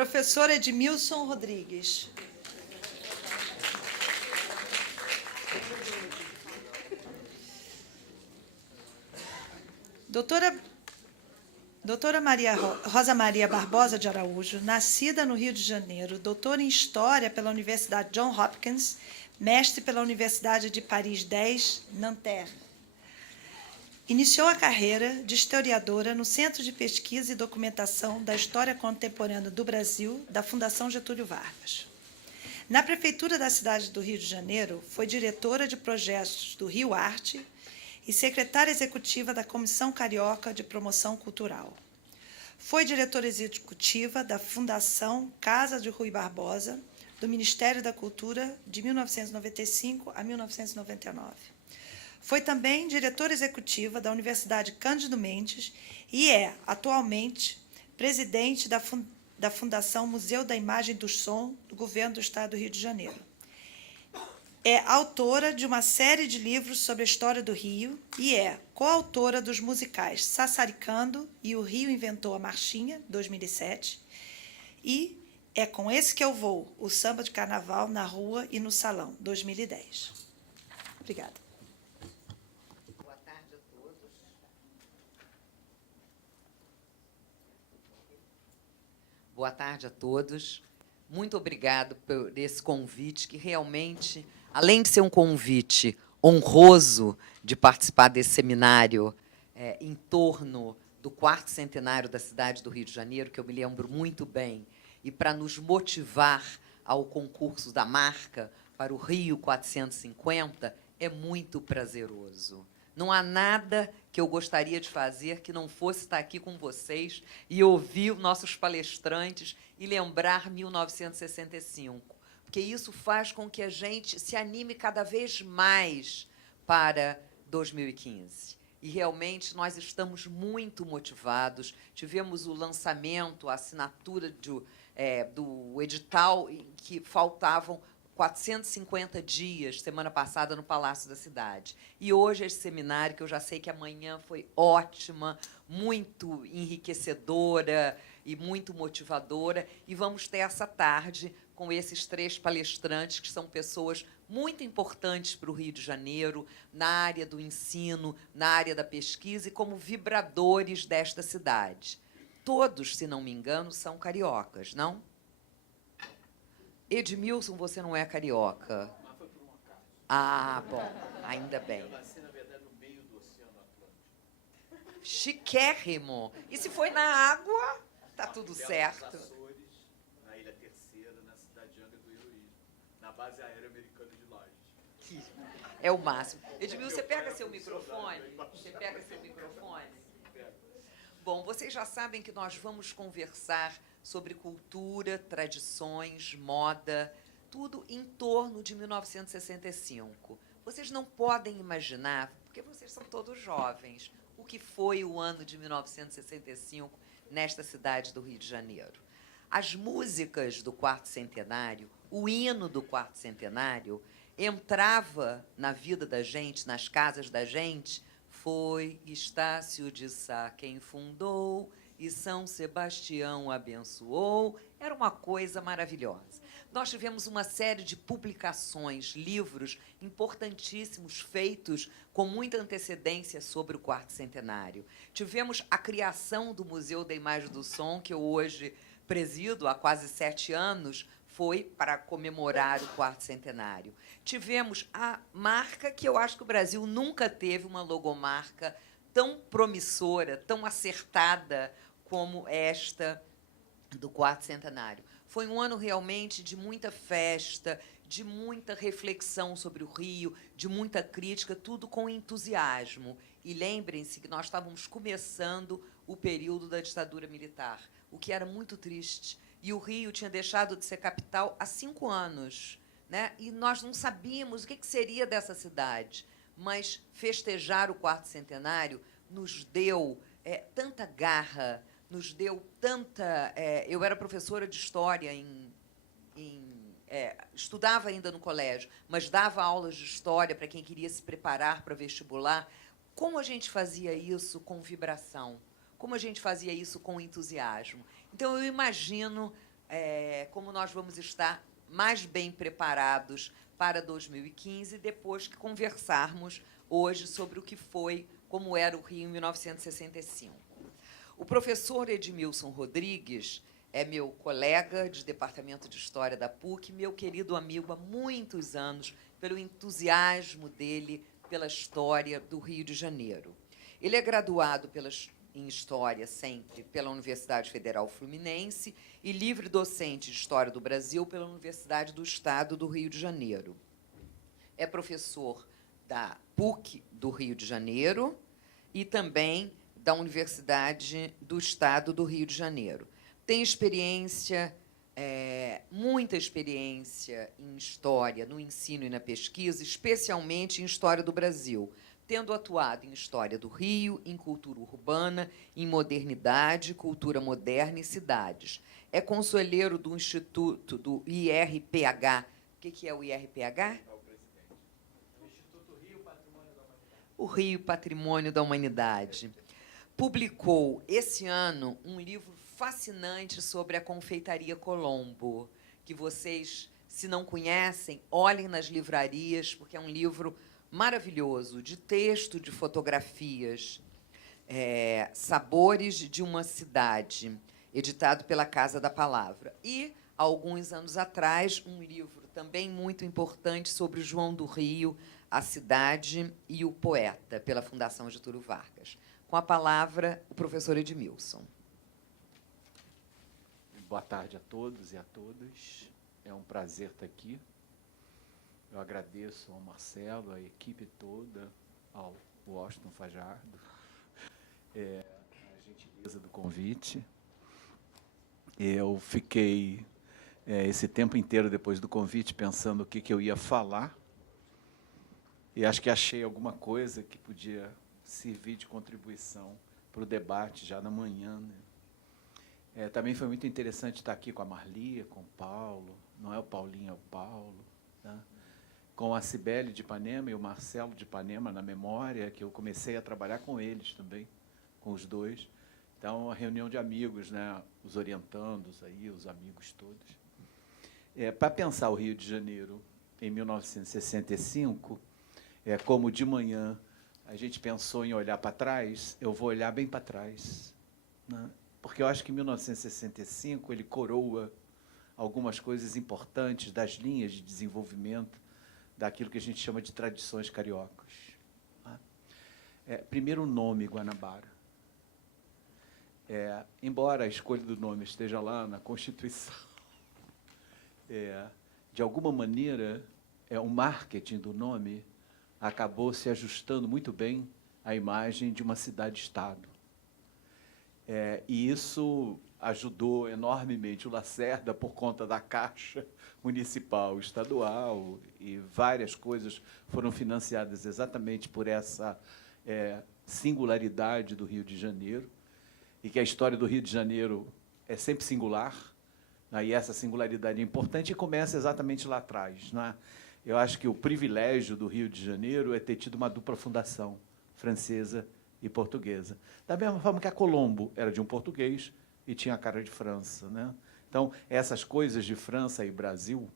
Professor Edmilson Rodrigues. Doutora Rosa Maria Barbosa de Araújo, nascida no Rio de Janeiro, doutora em História pela Universidade Johns Hopkins, mestre pela Universidade de Paris X, Nanterre. Iniciou a carreira de historiadora no Centro de Pesquisa e Documentação da História Contemporânea do Brasil, da Fundação Getúlio Vargas. Na Prefeitura da cidade do Rio de Janeiro, foi diretora de projetos do Rio Arte e secretária executiva da Comissão Carioca de Promoção Cultural. Foi diretora executiva da Fundação Casa de Rui Barbosa, do Ministério da Cultura, de 1995 a 1999. Foi também diretora executiva da Universidade Cândido Mendes e é, atualmente, presidente da Fundação Museu da Imagem e do Som do Governo do Estado do Rio de Janeiro. É autora de uma série de livros sobre a história do Rio e é coautora dos musicais Sassaricando e O Rio Inventou a Marchinha, 2007, e É Com Esse Que Eu Vou, o Samba de Carnaval na Rua e no Salão, 2010. Obrigada. Boa tarde a todos. Boa tarde a todos. Muito obrigado por esse convite, que realmente, além de ser um convite honroso de participar desse seminário em torno do 4º centenário da cidade do Rio de Janeiro, que eu me lembro muito bem, e para nos motivar ao concurso da marca para o Rio 450, é muito prazeroso. Não há nada que eu gostaria de fazer que não fosse estar aqui com vocês e ouvir nossos palestrantes e lembrar 1965, porque isso faz com que a gente se anime cada vez mais para 2015. E, realmente, nós estamos muito motivados. Tivemos o lançamento, a assinatura do edital, em que faltavam 450 dias, semana passada, no Palácio da Cidade. E hoje, esse seminário, que eu já sei que amanhã foi ótima, muito enriquecedora e muito motivadora, e vamos ter essa tarde com esses 3 palestrantes, que são pessoas muito importantes para o Rio de Janeiro, na área do ensino, na área da pesquisa, e como vibradores desta cidade. Todos, se não me engano, são cariocas, não? Edmilson, você não é carioca. Mas foi por um acaso. Ah, bom, ainda bem. Eu nasci, na verdade, no meio do Oceano Atlântico. Chiquérrimo. E se foi na água, tá tudo certo. Nos Açores, na Ilha Terceira, na cidade de Angra do Heroísmo, na base aérea americana de Lajes. É o máximo. Edmilson, você pega seu microfone? Você pega seu microfone? Bom, vocês já sabem que nós vamos conversar sobre cultura, tradições, moda, tudo em torno de 1965. Vocês não podem imaginar, porque vocês são todos jovens, o que foi o ano de 1965 nesta cidade do Rio de Janeiro. As músicas do 4º centenário, o hino do 4º centenário, entrava na vida da gente, nas casas da gente. Foi Estácio de Sá quem fundou e São Sebastião abençoou. Era uma coisa maravilhosa. Nós tivemos uma série de publicações, livros importantíssimos, feitos com muita antecedência sobre o 4º centenário. Tivemos a criação do Museu da Imagem e do Som, que eu hoje presido há quase 7 anos, foi para comemorar o 4º centenário. Tivemos a marca, que eu acho que o Brasil nunca teve uma logomarca tão promissora, tão acertada como esta do 4º centenário. Foi um ano realmente de muita festa, de muita reflexão sobre o Rio, de muita crítica, tudo com entusiasmo. E lembrem-se que nós estávamos começando o período da ditadura militar, o que era muito triste. E o Rio tinha deixado de ser capital há 5 anos, né? E nós não sabíamos o que seria dessa cidade. Mas festejar o 4º centenário nos deu tanta garra, nos deu tanta... eu era professora de História, estudava ainda no colégio, mas dava aulas de História para quem queria se preparar para vestibular. Como a gente fazia isso com vibração? Como a gente fazia isso com entusiasmo? Então, eu imagino como nós vamos estar mais bem preparados para 2015, depois que conversarmos hoje sobre o que foi, como era o Rio em 1965. O professor Edmilson Rodrigues é meu colega de Departamento de História da PUC, meu querido amigo há muitos anos, pelo entusiasmo dele pela história do Rio de Janeiro. Ele é graduado em História, sempre, pela Universidade Federal Fluminense e livre docente de História do Brasil pela Universidade do Estado do Rio de Janeiro. É professor da PUC do Rio de Janeiro e também da Universidade do Estado do Rio de Janeiro. Tem experiência, muita experiência em história, no ensino e na pesquisa, especialmente em História do Brasil, tendo atuado em História do Rio, em cultura urbana, em modernidade, cultura moderna e cidades. É conselheiro do Instituto do IRPH. O que é o IRPH? O Instituto Rio Patrimônio da Humanidade. O Rio Patrimônio da Humanidade. Publicou, esse ano, um livro fascinante sobre a Confeitaria Colombo, que vocês, se não conhecem, olhem nas livrarias, porque é um livro maravilhoso, de texto, de fotografias, Sabores de uma Cidade, editado pela Casa da Palavra. E, há alguns anos atrás, um livro também muito importante sobre João do Rio, a cidade e o poeta, pela Fundação Getúlio Vargas. Com a palavra, o professor Edmilson. Boa tarde a todos e a todas. É um prazer estar aqui. Eu agradeço ao Marcelo, à equipe toda, ao Washington Fajardo, a gentileza do convite. Eu fiquei esse tempo inteiro, depois do convite, pensando o que eu ia falar, e acho que achei alguma coisa que podia servir de contribuição para o debate já na manhã, né? Também foi muito interessante estar aqui com a Marli, com o Paulo, não é o Paulinho, é o Paulo, né? Com a Cibele de Ipanema e o Marcelo de Ipanema na memória, que eu comecei a trabalhar com eles também, com os dois. Então, uma reunião de amigos, né? Os orientandos, aí, os amigos todos. Para pensar o Rio de Janeiro em 1965, como de manhã a gente pensou em olhar para trás, eu vou olhar bem para trás, né? Porque eu acho que em 1965 ele coroa algumas coisas importantes das linhas de desenvolvimento daquilo que a gente chama de tradições cariocas, né? Primeiro, o nome Guanabara. Embora a escolha do nome esteja lá na Constituição, de alguma maneira, o marketing do nome acabou se ajustando muito bem à imagem de uma cidade-estado. E isso ajudou enormemente o Lacerda por conta da Caixa Municipal Estadual, e várias coisas foram financiadas exatamente por essa singularidade do Rio de Janeiro, e que a história do Rio de Janeiro é sempre singular, né? E essa singularidade é importante e começa exatamente lá atrás, né? Eu acho que o privilégio do Rio de Janeiro é ter tido uma dupla fundação, francesa e portuguesa. Da mesma forma que a Colombo era de um português e tinha a cara de França, né? Então, essas coisas de França e Brasil,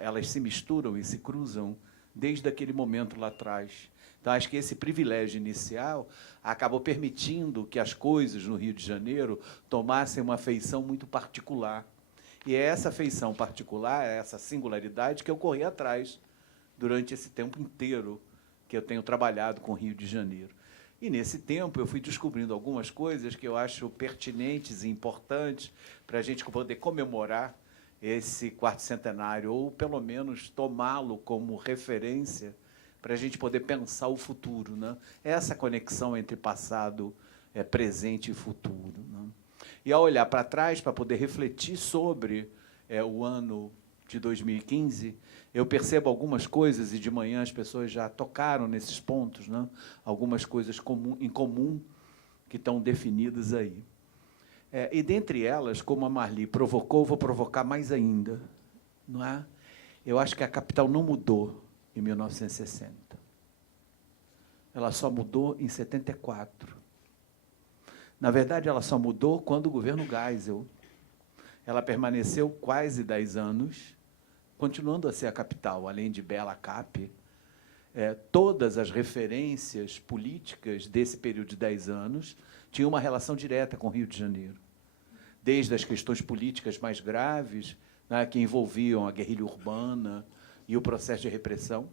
elas se misturam e se cruzam desde aquele momento lá atrás. Então, acho que esse privilégio inicial acabou permitindo que as coisas no Rio de Janeiro tomassem uma feição muito particular. E é essa feição particular, essa singularidade que eu corri atrás durante esse tempo inteiro que eu tenho trabalhado com o Rio de Janeiro. E, nesse tempo, eu fui descobrindo algumas coisas que eu acho pertinentes e importantes para a gente poder comemorar esse quarto centenário, ou, pelo menos, tomá-lo como referência para a gente poder pensar o futuro, né? Essa conexão entre passado, presente e futuro, né? E, ao olhar para trás, para poder refletir sobre o ano de 2015, eu percebo algumas coisas, e de manhã as pessoas já tocaram nesses pontos, né? Algumas coisas em comum que estão definidas aí. E, dentre elas, como a Marli provocou, vou provocar mais ainda, não é? Eu acho que a capital não mudou em 1960. Ela só mudou em 74. Na verdade, ela só mudou quando o governo Geisel ela permaneceu quase 10 anos, continuando a ser a capital, além de Bela Cap. Todas as referências políticas desse período de 10 anos tinham uma relação direta com o Rio de Janeiro. Desde as questões políticas mais graves, né, que envolviam a guerrilha urbana e o processo de repressão,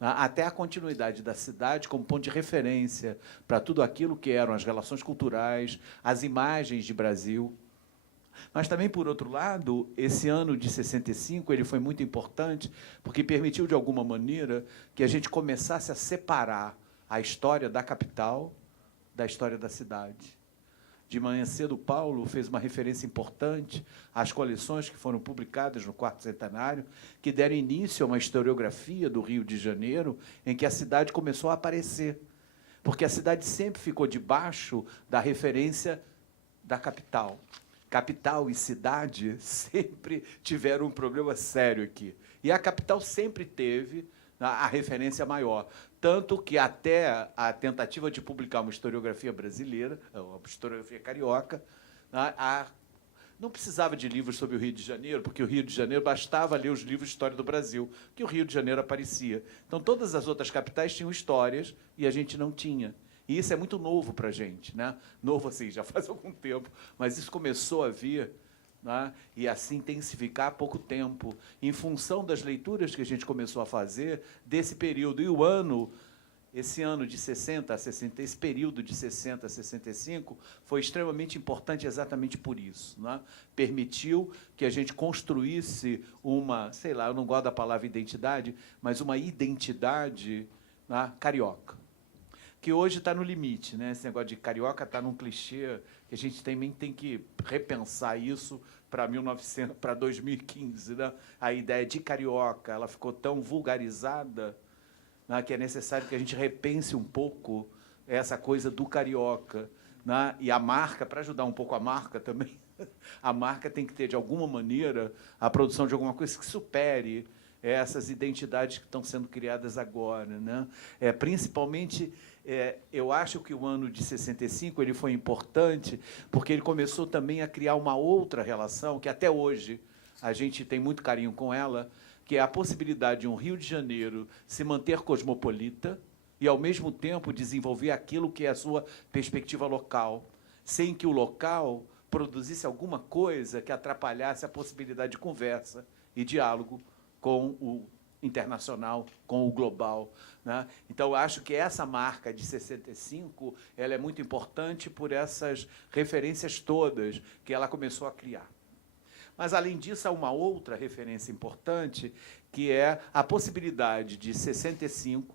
né, até a continuidade da cidade como ponto de referência para tudo aquilo que eram as relações culturais, as imagens de Brasil. Mas também, por outro lado, esse ano de 65 ele foi muito importante porque permitiu, de alguma maneira, que a gente começasse a separar a história da capital da história da cidade. De manhã cedo, Paulo fez uma referência importante às coleções que foram publicadas no quarto centenário, que deram início a uma historiografia do Rio de Janeiro, em que a cidade começou a aparecer. Porque a cidade sempre ficou debaixo da referência da capital. Capital e cidade sempre tiveram um problema sério aqui. E a capital sempre teve a referência maior. Tanto que até a tentativa de publicar uma historiografia brasileira, uma historiografia carioca, não precisava de livros sobre o Rio de Janeiro, porque o Rio de Janeiro bastava ler os livros de história do Brasil, que o Rio de Janeiro aparecia. Então, todas as outras capitais tinham histórias e a gente não tinha. E isso é muito novo para a gente, né? Novo, assim, já faz algum tempo, mas isso começou a vir, né, e a se intensificar há pouco tempo, em função das leituras que a gente começou a fazer desse período. E esse ano de 60 a 60, esse período de 60 a 65, foi extremamente importante exatamente por isso, né? Permitiu que a gente construísse uma, sei lá, eu não gosto da palavra identidade, mas uma identidade, né, carioca, que hoje está no limite, né? Esse negócio de carioca está num clichê que a gente também tem que repensar isso para 2015, né? A ideia de carioca, ela ficou tão vulgarizada, né, que é necessário que a gente repense um pouco essa coisa do carioca, né? E a marca, para ajudar um pouco a marca também, a marca tem que ter, de alguma maneira, a produção de alguma coisa que supere essas identidades que estão sendo criadas agora, né? Principalmente, eu acho que o ano de 65 ele foi importante porque ele começou também a criar uma outra relação, que até hoje a gente tem muito carinho com ela, que é a possibilidade de um Rio de Janeiro se manter cosmopolita e, ao mesmo tempo, desenvolver aquilo que é a sua perspectiva local, sem que o local produzisse alguma coisa que atrapalhasse a possibilidade de conversa e diálogo com o internacional, com o global, né? Então, eu acho que essa marca de 65 ela é muito importante por essas referências todas que ela começou a criar. Mas, além disso, há uma outra referência importante, que é a possibilidade de 65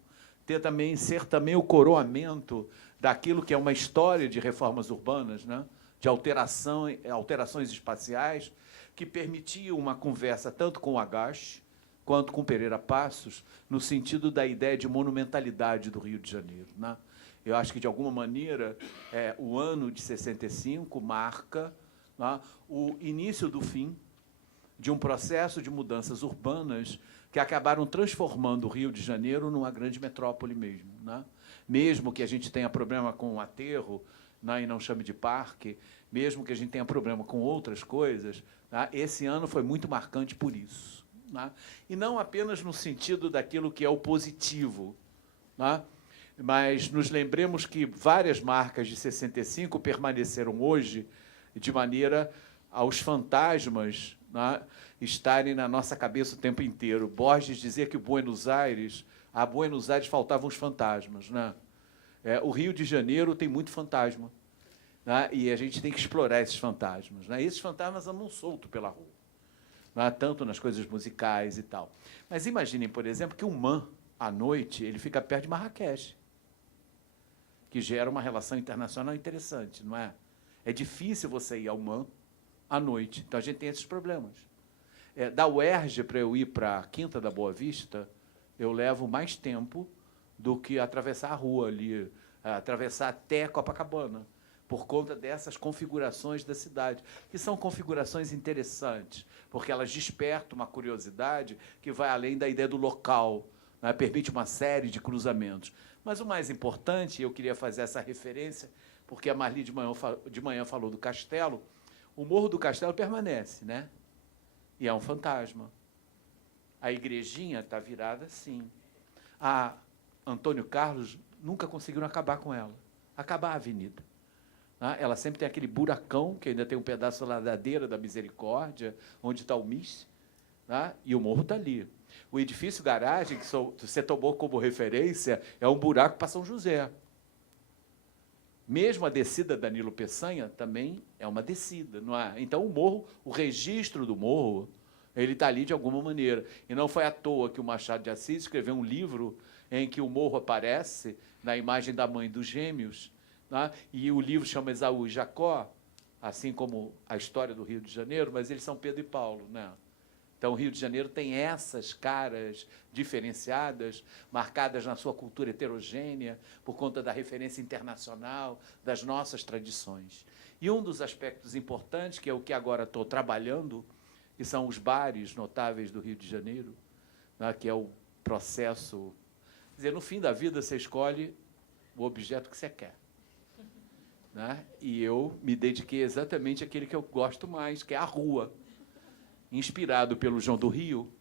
ser também o coroamento daquilo que é uma história de reformas urbanas, né? De alterações espaciais, que permitiam uma conversa tanto com o Agache quanto com Pereira Passos, no sentido da ideia de monumentalidade do Rio de Janeiro, né? Eu acho que, de alguma maneira, o ano de 65 marca, né, o início do fim de um processo de mudanças urbanas que acabaram transformando o Rio de Janeiro numa grande metrópole mesmo, né? Mesmo que a gente tenha problema com o aterro, né, e não chame de parque, mesmo que a gente tenha problema com outras coisas, né, esse ano foi muito marcante por isso, né? E não apenas no sentido daquilo que é o positivo, né? Mas nos lembremos que várias marcas de 65 permaneceram hoje de maneira aos fantasmas, né, estarem na nossa cabeça o tempo inteiro. Borges dizia que a Buenos Aires faltavam os fantasmas, né? O Rio de Janeiro tem muito fantasma, né? E a gente tem que explorar esses fantasmas, né? Esses fantasmas andam soltos pela rua, né? Tanto nas coisas musicais e tal. Mas imaginem, por exemplo, que o Man, à noite, ele fica perto de Marrakech, que gera uma relação internacional interessante, não é? É difícil você ir ao Man à noite. Então, a gente tem esses problemas. Da UERJ, para eu ir para a Quinta da Boa Vista, eu levo mais tempo do que atravessar a rua ali, atravessar até Copacabana, por conta dessas configurações da cidade, que são configurações interessantes, porque elas despertam uma curiosidade que vai além da ideia do local, né? Permite uma série de cruzamentos. Mas o mais importante, eu queria fazer essa referência, porque a Marli de manhã falou do Castelo, O Morro do Castelo permanece, né? E é um fantasma. A igrejinha está virada assim. A Antônio Carlos nunca conseguiram acabar com ela. Acabar a avenida. Né? Ela sempre tem aquele buracão, que ainda tem um pedaço da ladeira da Misericórdia, onde está o MIS, né? E o morro está ali. O edifício garagem, que você tomou como referência, é um buraco para São José. Mesmo a descida da Danilo Peçanha também é uma descida, não é? Então, o morro, o registro do morro, ele está ali de alguma maneira. E não foi à toa que o Machado de Assis escreveu um livro em que o morro aparece na imagem da mãe dos gêmeos, né? E o livro chama Esaú e Jacó, assim como a história do Rio de Janeiro, mas eles são Pedro e Paulo, né? Então, o Rio de Janeiro tem essas caras diferenciadas, marcadas na sua cultura heterogênea, por conta da referência internacional, das nossas tradições. E um dos aspectos importantes, que é o que agora estou trabalhando, que são os bares notáveis do Rio de Janeiro, né, que é o processo... Quer dizer, no fim da vida, você escolhe o objeto que você quer. Né? E eu me dediquei exatamente àquele que eu gosto mais, que é a rua. Inspirado pelo João do Rio,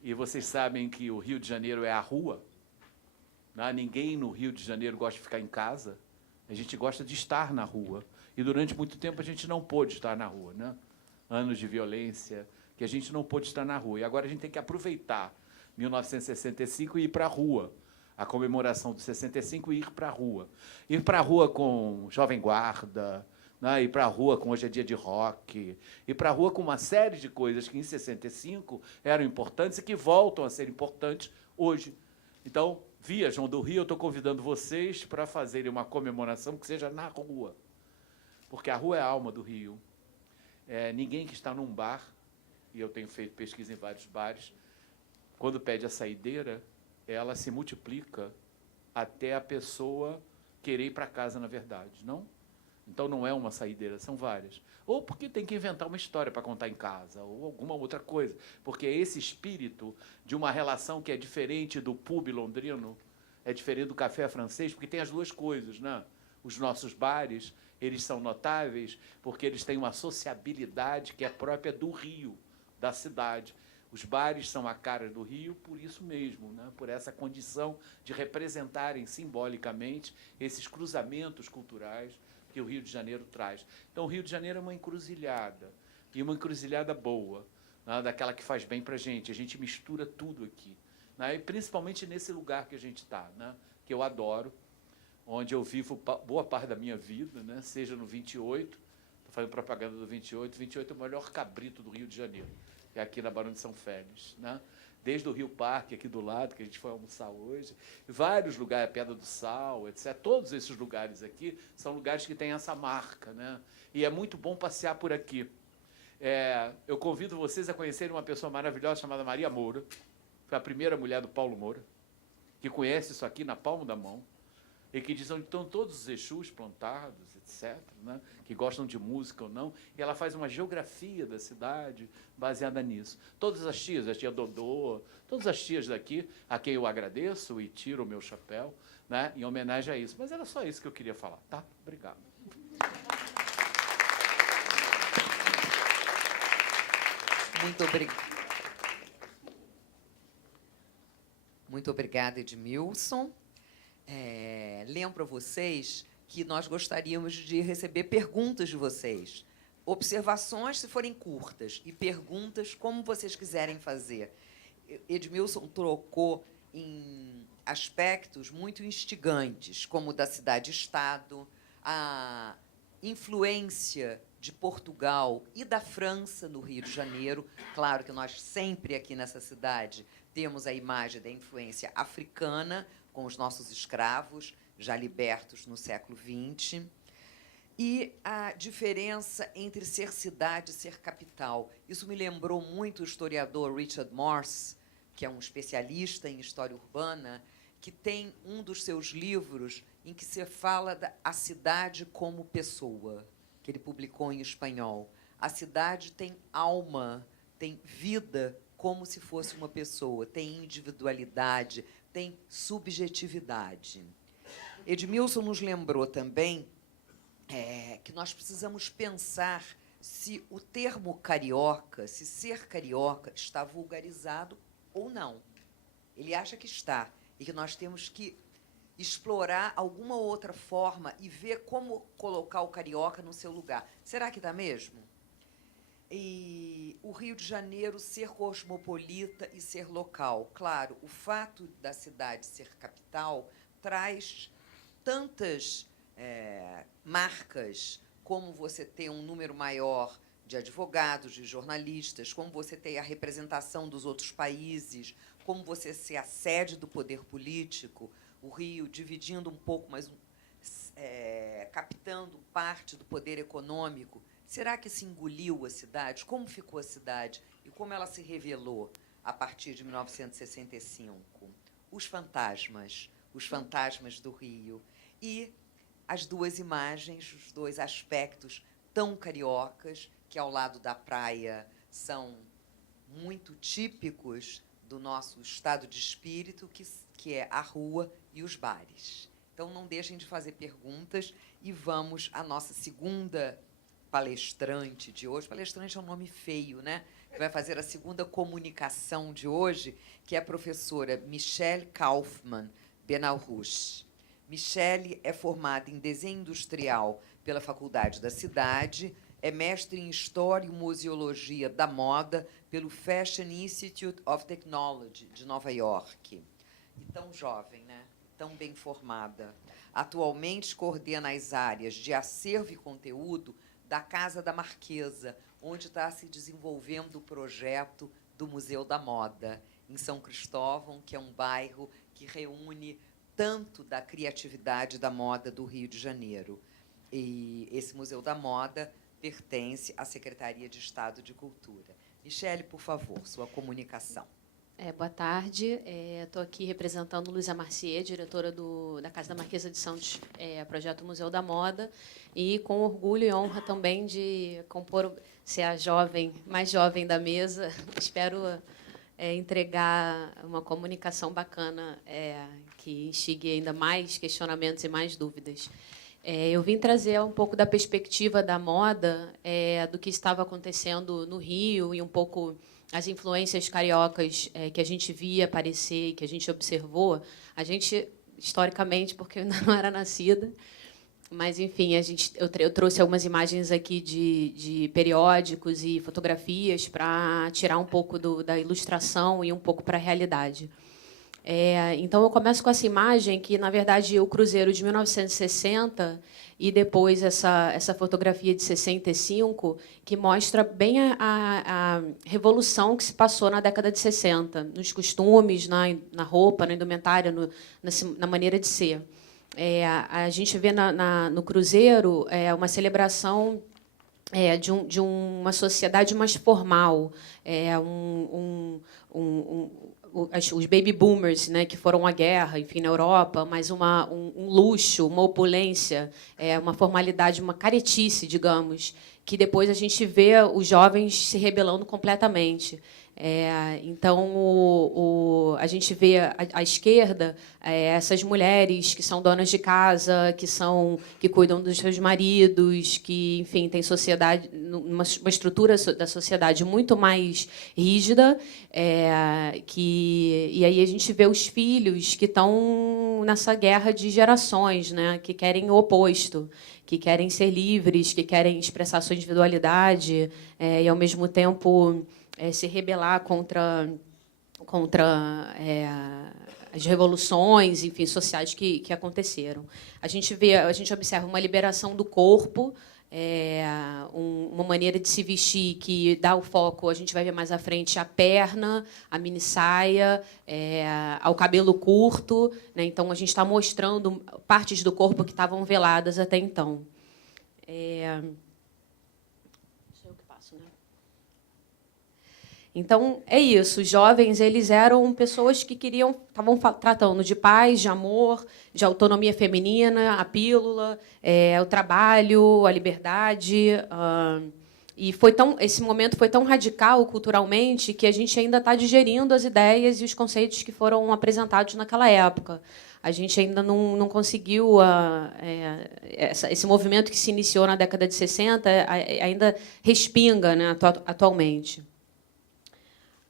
e vocês sabem que o Rio de Janeiro é a rua, né? Ninguém no Rio de Janeiro gosta de ficar em casa, a gente gosta de estar na rua, e durante muito tempo a gente não pôde estar na rua, né? Anos de violência, que a gente não pôde estar na rua, e agora a gente tem que aproveitar 1965 e ir para a rua, a comemoração do 65 e ir para a rua. Ir para a rua com Jovem Guarda, né, ir para a rua com Hoje é Dia de Rock, ir para a rua com uma série de coisas que em 65 eram importantes e que voltam a ser importantes hoje. Então, via João do Rio, eu estou convidando vocês para fazerem uma comemoração que seja na rua, porque a rua é a alma do Rio. Ninguém que está num bar, e eu tenho feito pesquisa em vários bares, quando pede a saideira, ela se multiplica até a pessoa querer ir para casa, na verdade, não? Então, não é uma saideira, são várias. Ou porque tem que inventar uma história para contar em casa, ou alguma outra coisa. Porque é esse espírito de uma relação que é diferente do pub londrino, é diferente do café francês, porque tem as duas coisas, né? Os nossos bares, eles são notáveis porque eles têm uma sociabilidade que é própria do Rio, da cidade. Os bares são a cara do Rio por isso mesmo, né? Por essa condição de representarem simbolicamente esses cruzamentos culturais que o Rio de Janeiro traz. Então, o Rio de Janeiro é uma encruzilhada, e uma encruzilhada boa, né, daquela que faz bem para a gente mistura tudo aqui, né, e principalmente nesse lugar que a gente está, né, que eu adoro, onde eu vivo boa parte da minha vida, né, seja no 28, estou fazendo propaganda do 28, 28 é o melhor cabrito do Rio de Janeiro, que é aqui na Barão de São Félix, né? Desde o Rio Parque, aqui do lado, que a gente foi almoçar hoje, vários lugares, a Pedra do Sal, etc. Todos esses lugares aqui são lugares que têm essa marca, né? E é muito bom passear por aqui. Eu convido vocês a conhecerem uma pessoa maravilhosa chamada Maria Moura, foi a primeira mulher do Paulo Moura, que conhece isso aqui na palma da mão, e que diz onde estão todos os Exus plantados, etc., né? Que gostam de música ou não, e ela faz uma geografia da cidade baseada nisso. Todas as tias, a tia Dodô, todas as tias daqui, a quem eu agradeço e tiro o meu chapéu, né? Em homenagem a isso. Mas era só isso que eu queria falar, tá? Obrigado. Muito obrigada. Muito obrigada, Edmilson. Lembro a vocês que nós gostaríamos de receber perguntas de vocês. Observações, se forem curtas, e perguntas, como vocês quiserem fazer. Edmilson trocou em aspectos muito instigantes, como o da cidade-estado, a influência de Portugal e da França no Rio de Janeiro. Claro que nós sempre aqui nessa cidade temos a imagem da influência africana, com os nossos escravos, já libertos no século XX, e a diferença entre ser cidade e ser capital. Isso me lembrou muito o historiador Richard Morse, que é um especialista em história urbana, que tem um dos seus livros em que se fala da cidade como pessoa, que ele publicou em espanhol. A cidade tem alma, tem vida como se fosse uma pessoa, tem individualidade, tem subjetividade. Edmilson nos lembrou também que nós precisamos pensar se o termo carioca, se ser carioca, está vulgarizado ou não. Ele acha que está, e que nós temos que explorar alguma outra forma e ver como colocar o carioca no seu lugar. Será que está mesmo? E o Rio de Janeiro ser cosmopolita e ser local. Claro, o fato da cidade ser capital traz tantas marcas, como você ter um número maior de advogados, de jornalistas, como você ter a representação dos outros países, como você ser a sede do poder político, o Rio dividindo um pouco, mas captando parte do poder econômico. Será que se engoliu a cidade? Como ficou a cidade? E como ela se revelou a partir de 1965? Os fantasmas do Rio. E as duas imagens, os dois aspectos tão cariocas, que, ao lado da praia, são muito típicos do nosso estado de espírito, que é a rua e os bares. Então, não deixem de fazer perguntas e vamos à nossa segunda palestrante de hoje. Palestrante é um nome feio, né? Que vai fazer a segunda comunicação de hoje, que é a professora Michelle Kaufmann Benalrouche. Michelle é formada em desenho industrial pela Faculdade da Cidade, é mestre em História e Museologia da Moda pelo Fashion Institute of Technology, de Nova York. E tão jovem, né? Tão bem formada. Atualmente coordena as áreas de acervo e conteúdo da Casa da Marquesa, onde está se desenvolvendo o projeto do Museu da Moda, em São Cristóvão, que é um bairro que reúne tanto da criatividade da moda do Rio de Janeiro. E esse Museu da Moda pertence à Secretaria de Estado de Cultura. Michelle, por favor, sua comunicação. Boa tarde. Estou aqui representando Luísa Marcier, diretora da Casa da Marquesa de Santos, projeto Museu da Moda, e com orgulho e honra também de ser a mais jovem da mesa. Espero entregar uma comunicação bacana que instigue ainda mais questionamentos e mais dúvidas. Eu vim trazer um pouco da perspectiva da moda, do que estava acontecendo no Rio e um pouco as influências cariocas que a gente via aparecer e que a gente observou. A gente, historicamente, porque eu ainda não era nascida, mas, enfim, eu trouxe algumas imagens aqui de periódicos e fotografias para tirar um pouco da ilustração e um pouco para a realidade. Então, eu começo com essa imagem que, na verdade, o Cruzeiro de 1960 e depois essa fotografia de 65, que mostra bem a revolução que se passou na década de 60, nos costumes, na roupa, na indumentária, na maneira de ser. A gente vê no Cruzeiro uma celebração de uma sociedade mais formal, os baby boomers, né, que foram à guerra, enfim, na Europa, mas um luxo, uma opulência, uma formalidade, uma caretice, digamos, que depois a gente vê os jovens se rebelando completamente. Então, a gente vê à esquerda essas mulheres que são donas de casa, que cuidam dos seus maridos, que, enfim, tem sociedade, uma estrutura da sociedade muito mais rígida, e aí a gente vê os filhos que estão nessa guerra de gerações, né, que querem o oposto, que querem ser livres, que querem expressar sua individualidade e, ao mesmo tempo, se rebelar contra as revoluções, enfim, sociais que aconteceram. A gente observa uma liberação do corpo, uma maneira de se vestir que dá o foco, a gente vai ver mais à frente, à perna, à minissaia, ao cabelo curto, né? Então, a gente está mostrando partes do corpo que estavam veladas até então. Então, é isso. Os jovens, eles eram pessoas que estavam tratando de paz, de amor, de autonomia feminina, a pílula, o trabalho, a liberdade. E esse momento foi tão radical culturalmente que a gente ainda está digerindo as ideias e os conceitos que foram apresentados naquela época. a gente ainda não conseguiu esse movimento que se iniciou na década de 60 ainda respinga, né, atualmente.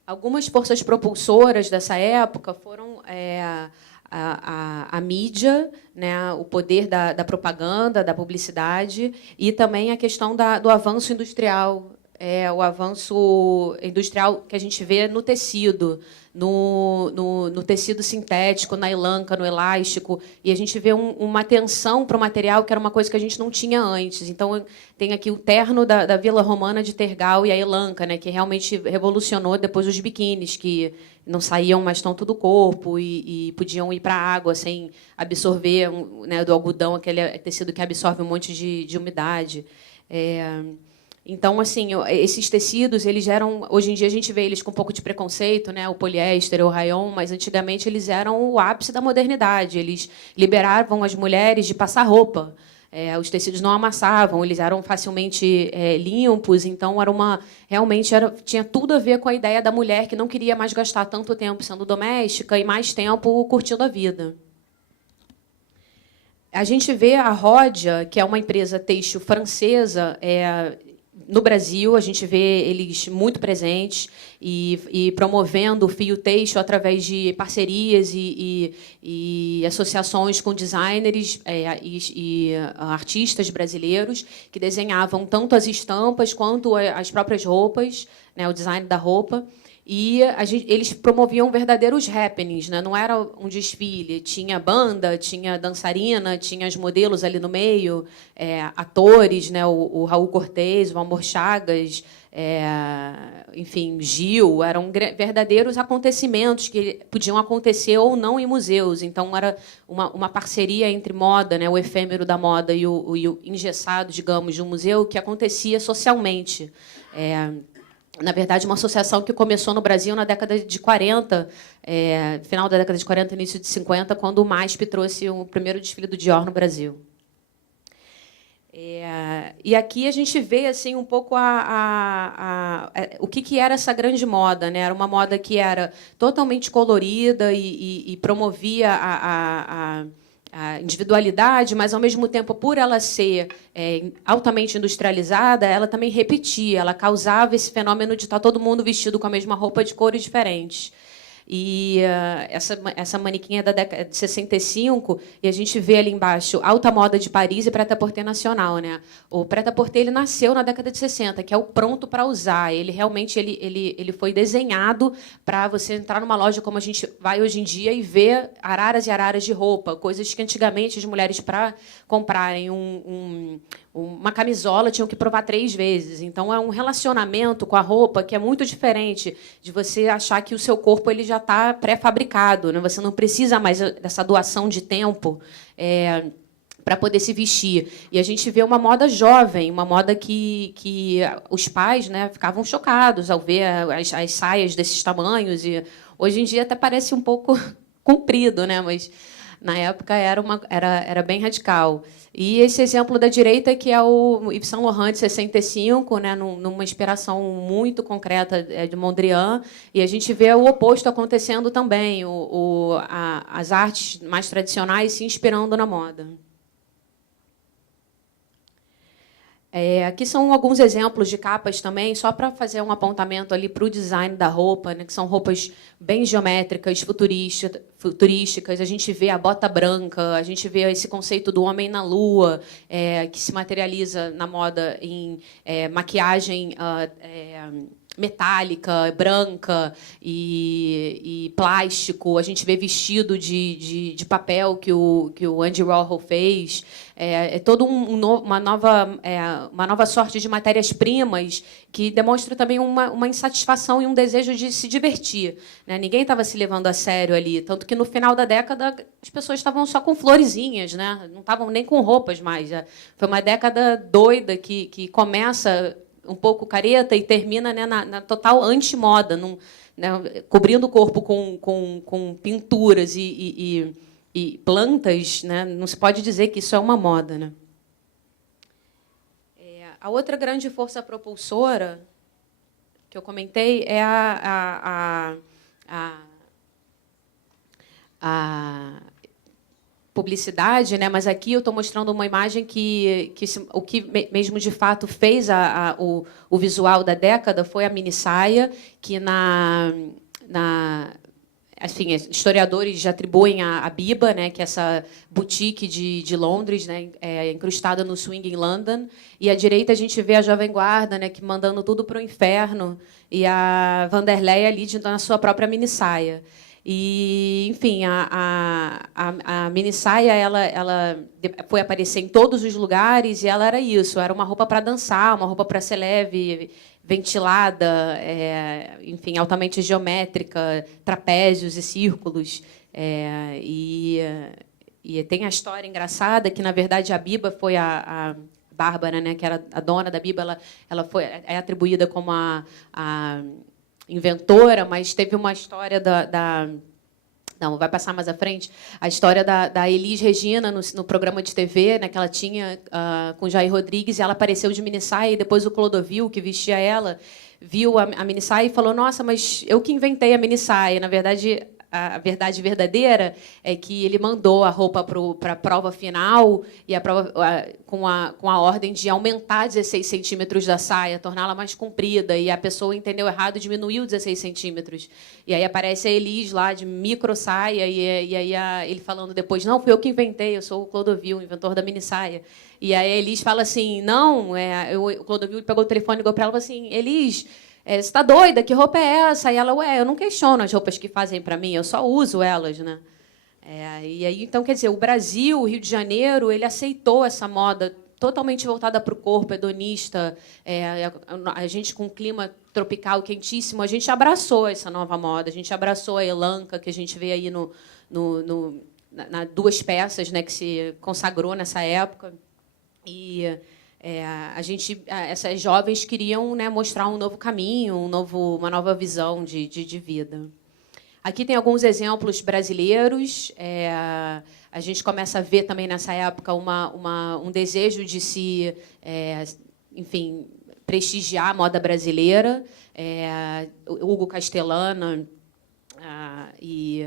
Algumas forças propulsoras dessa época foram a mídia, né, o poder da propaganda, da publicidade, e também a questão do avanço industrial, o avanço industrial que a gente vê no tecido, no tecido sintético, na elanca, no elástico, e a gente vê uma atenção para o material que era uma coisa que a gente não tinha antes. Então, tem aqui o terno da Vila Romana de Tergal e a elanca, né, que realmente revolucionou depois os biquínis, que não saíam mais tanto do corpo e podiam ir para a água sem absorver, né, do algodão, aquele tecido que absorve um monte de umidade. Então, assim, esses tecidos, eles eram... Hoje em dia, a gente vê eles com um pouco de preconceito, né? O poliéster, o rayon, mas, antigamente, eles eram o ápice da modernidade. Eles liberavam as mulheres de passar roupa. Os tecidos não amassavam, eles eram facilmente limpos. Então, realmente tinha tudo a ver com a ideia da mulher que não queria mais gastar tanto tempo sendo doméstica e mais tempo curtindo a vida. A gente vê a Rhodia, que é uma empresa têxtil francesa, no Brasil, a gente vê eles muito presentes e promovendo o fio têxtil através de parcerias e associações com designers e artistas brasileiros que desenhavam tanto as estampas quanto as próprias roupas, né, o design da roupa. E eles promoviam verdadeiros happenings, né? Não era um desfile, tinha banda, tinha dançarina, tinha os modelos ali no meio, atores, né? O Raul Cortez, o Amor Chagas, enfim, Gil, eram verdadeiros acontecimentos que podiam acontecer ou não em museus. Então, era uma parceria entre moda, né? O efêmero da moda e o engessado, digamos, de um museu que acontecia socialmente. Na verdade, uma associação que começou no Brasil na década de 40, final da década de 40, início de 50, quando o MASP trouxe o primeiro desfile do Dior no Brasil. E aqui a gente vê assim um pouco o que era essa grande moda, né? Era uma moda que era totalmente colorida e promovia a individualidade, mas, ao mesmo tempo, por ela ser altamente industrializada, ela também repetia, ela causava esse fenômeno de estar todo mundo vestido com a mesma roupa de cores diferentes. E essa manequim é da década de 65, e a gente vê ali embaixo alta moda de Paris e prêt-à-porter nacional, né? O prêt-à-porter ele nasceu na década de 60, que é o pronto para usar. Ele realmente ele foi desenhado para você entrar numa loja como a gente vai hoje em dia e ver araras e araras de roupa, coisas que antigamente as mulheres, para comprarem uma camisola, tinham que provar 3 vezes. Então, é um relacionamento com a roupa que é muito diferente de você achar que o seu corpo ele já está pré-fabricado, né? Você não precisa mais dessa doação de tempo para poder se vestir. E a gente vê uma moda jovem, uma moda que os pais, né, ficavam chocados ao ver as saias desses tamanhos. E hoje em dia até parece um pouco comprido, né? Mas na época era bem radical. E esse exemplo da direita, que é o Yves Saint Laurent de 65, né, numa inspiração muito concreta de Mondrian, e a gente vê o oposto acontecendo também, as artes mais tradicionais se inspirando na moda. Aqui são alguns exemplos de capas também, só para fazer um apontamento ali para o design da roupa, né, que são roupas bem geométricas, futurísticas. A gente vê a bota branca, a gente vê esse conceito do homem na lua, que se materializa na moda em maquiagem metálica, branca e plástico. A gente vê vestido de papel que o Andy Warhol fez. Todo uma nova sorte de matérias-primas que demonstra também uma insatisfação e um desejo de se divertir, né? Ninguém estava se levando a sério ali, tanto que no final da década as pessoas estavam só com florezinhas, né? Não estavam nem com roupas mais. Foi uma década doida que começa um pouco careta e termina, né, na total antimoda, né, cobrindo o corpo com pinturas e plantas, né, não se pode dizer que isso é uma moda, né? A outra grande força propulsora que eu comentei é publicidade, né? Mas aqui eu estou mostrando uma imagem o que mesmo de fato fez o visual da década foi a mini saia, que assim, historiadores já atribuem a Biba, né, que é essa boutique de Londres, né, incrustada no swing em London. E à direita a gente vê a Jovem Guarda, né, que mandando tudo para o inferno, e a Vanderlei ali na sua própria mini saia. E, enfim, a mini saia ela foi aparecer em todos os lugares e ela era isso, era uma roupa para dançar, uma roupa para ser leve, ventilada, enfim, altamente geométrica, trapézios e círculos. E tem a história engraçada que, na verdade, a Biba foi a Bárbara, né, que era a dona da Biba, ela é atribuída como a inventora, mas teve uma história não, vai passar mais à frente, a história da Elis Regina no programa de TV, né, que ela tinha com Jair Rodrigues, e ela apareceu de minissaia, e depois o Clodovil, que vestia ela, viu a minissaia e falou: nossa, mas eu que inventei a minissaia. Na verdade, a verdade verdadeira é que ele mandou a roupa para a prova final e a prova com a ordem de aumentar 16 centímetros da saia, torná-la mais comprida, e a pessoa entendeu errado e diminuiu 16 centímetros. E aí aparece a Elis lá de micro saia e aí ele falando depois: não, fui eu que inventei, eu sou o Clodovil, inventor da mini saia. E aí a Elis fala assim: não, o Clodovil pegou o telefone e ligou para ela e falou assim: Elis, você está doida? Que roupa é essa? E ela: eu não questiono as roupas que fazem para mim, eu só uso elas, né? E aí, então, quer dizer, o Brasil, o Rio de Janeiro, ele aceitou essa moda totalmente voltada para o corpo, hedonista. A gente, com um clima tropical quentíssimo, a gente abraçou essa nova moda. A gente abraçou a elanca, que a gente vê aí na duas peças, né, que se consagrou nessa época. E essas jovens queriam, né, mostrar um novo caminho, uma nova visão de vida. Aqui tem alguns exemplos brasileiros. A gente começa a ver também nessa época um desejo de se, enfim, prestigiar a moda brasileira. Hugo Castellana e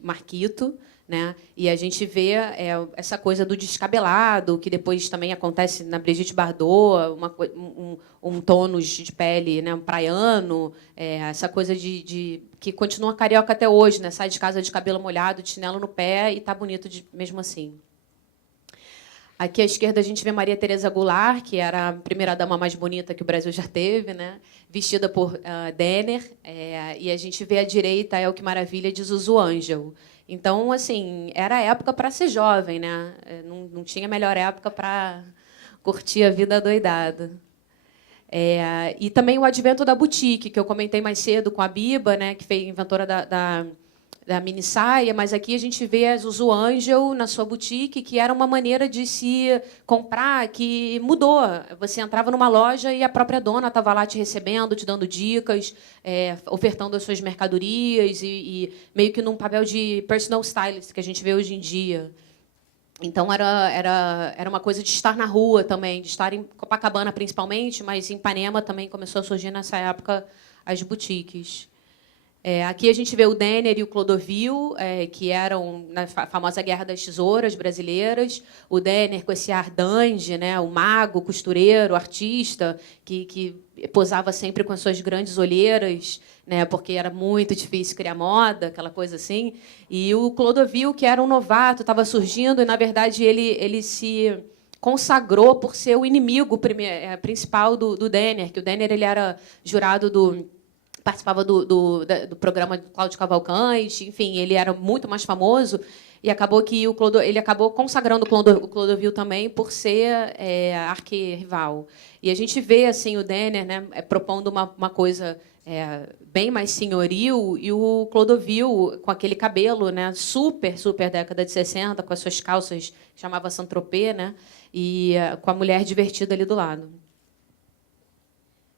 Marquito. Né? E a gente vê essa coisa do descabelado, que depois também acontece na Brigitte Bardot, um tônus de pele, né, um praiano, essa coisa que continua carioca até hoje, né? Sai de casa de cabelo molhado, de chinelo no pé e está bonito mesmo assim. Aqui à esquerda a gente vê Maria Tereza Goulart, que era a primeira-dama mais bonita que o Brasil já teve, né? Vestida por Denner, e a gente vê à direita O Que Maravilha, de Zuzu Ângelo. Então, assim, era a época para ser jovem, né? Não tinha melhor época para curtir a vida adoidada. E também o advento da boutique, que eu comentei mais cedo com a Biba, né, que foi inventora da mini saia, mas aqui a gente vê a Zuzu Ângelo na sua boutique, que era uma maneira de se comprar que mudou. Você entrava numa loja e a própria dona estava lá te recebendo, te dando dicas, ofertando as suas mercadorias e meio que num papel de personal stylist que a gente vê hoje em dia. Então era uma coisa de estar na rua também, de estar em Copacabana principalmente, mas em Ipanema também começou a surgir nessa época as boutiques. Aqui a gente vê o Denner e o Clodovil, que eram na famosa Guerra das Tesouras brasileiras. O Denner com esse ar dandy, né, o mago, costureiro, artista, que posava sempre com as suas grandes olheiras, né, porque era muito difícil criar moda, aquela coisa assim. E o Clodovil, que era um novato, estava surgindo, e, na verdade, ele se consagrou por ser o inimigo principal do Denner, que o Denner ele era jurado participava do programa do Cláudio Cavalcante, enfim, ele era muito mais famoso, e acabou que ele acabou consagrando o Clodovil também por ser arquirrival. E a gente vê assim o Denner, né, propondo uma coisa bem mais senhoril, e o Clodovil com aquele cabelo, né, super década de 60, com as suas calças que chamava Saint-Tropez, né, e com a mulher divertida ali do lado.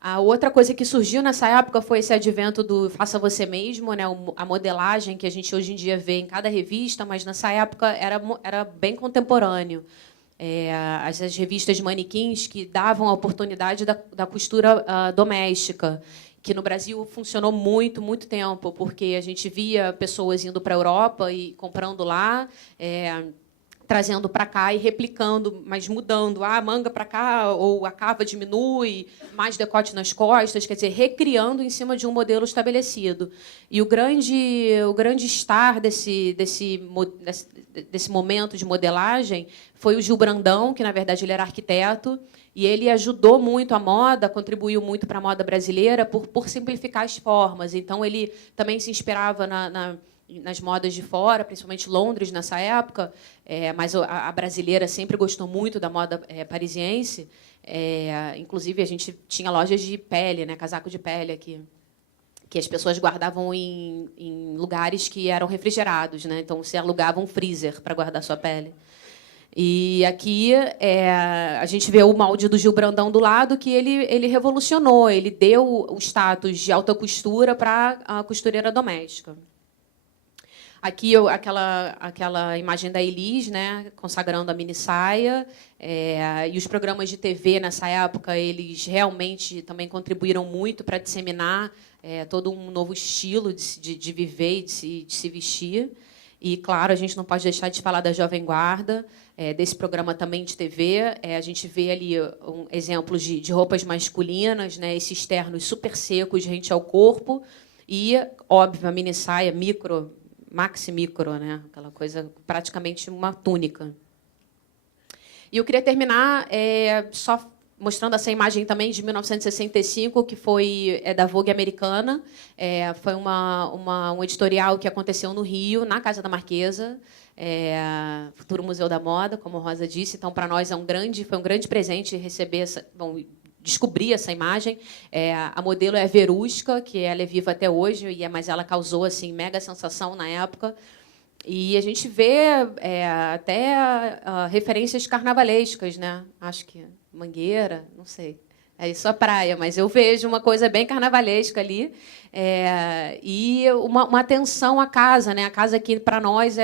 A outra coisa que surgiu nessa época foi esse advento do faça você mesmo, né? A modelagem que a gente hoje em dia vê em cada revista, mas nessa época era bem contemporâneo. As revistas de manequins que davam a oportunidade da costura doméstica, que no Brasil funcionou muito, muito tempo, porque a gente via pessoas indo para a Europa e comprando lá, trazendo para cá e replicando, mas mudando. A manga para cá, ou a cava diminui, mais decote nas costas, quer dizer, recriando em cima de um modelo estabelecido. E o grande star desse momento de modelagem foi o Gil Brandão, que, na verdade, ele era arquiteto, e ele ajudou muito a moda, contribuiu muito para a moda brasileira por simplificar as formas. Então, ele também se inspirava nas modas de fora, principalmente Londres nessa época, mas a brasileira sempre gostou muito da moda parisiense. Inclusive, a gente tinha lojas de pele, né, casaco de pele aqui, que as pessoas guardavam em lugares que eram refrigerados, né? Então, você alugava um freezer para guardar sua pele. E aqui a gente vê o molde do Gil Brandão do lado, que ele revolucionou, ele deu o status de alta costura para a costureira doméstica. Aqui aquela imagem da Elis, né, consagrando a mini saia, e os programas de TV nessa época eles realmente também contribuíram muito para disseminar todo um novo estilo de viver e de se vestir. E, claro, a gente não pode deixar de falar da Jovem Guarda, desse programa também de TV. A gente vê ali exemplos de roupas masculinas, né, esses ternos super secos, rente ao corpo, e, óbvio, a mini saia maxi micro, né? Aquela coisa, praticamente uma túnica. E eu queria terminar só mostrando essa imagem também de 1965, que foi da Vogue americana. Foi um editorial que aconteceu no Rio, na Casa da Marquesa, futuro Museu da Moda, como a Rosa disse. Então, para nós, foi um grande presente receber descobrir essa imagem. A modelo é a Verusca, que ela é viva até hoje, mas ela causou assim mega sensação na época. E a gente vê até referências carnavalescas, né? Acho que Mangueira, não sei. É isso a praia, mas eu vejo uma coisa bem carnavalesca ali. E uma atenção à casa, né? A casa que, para nós,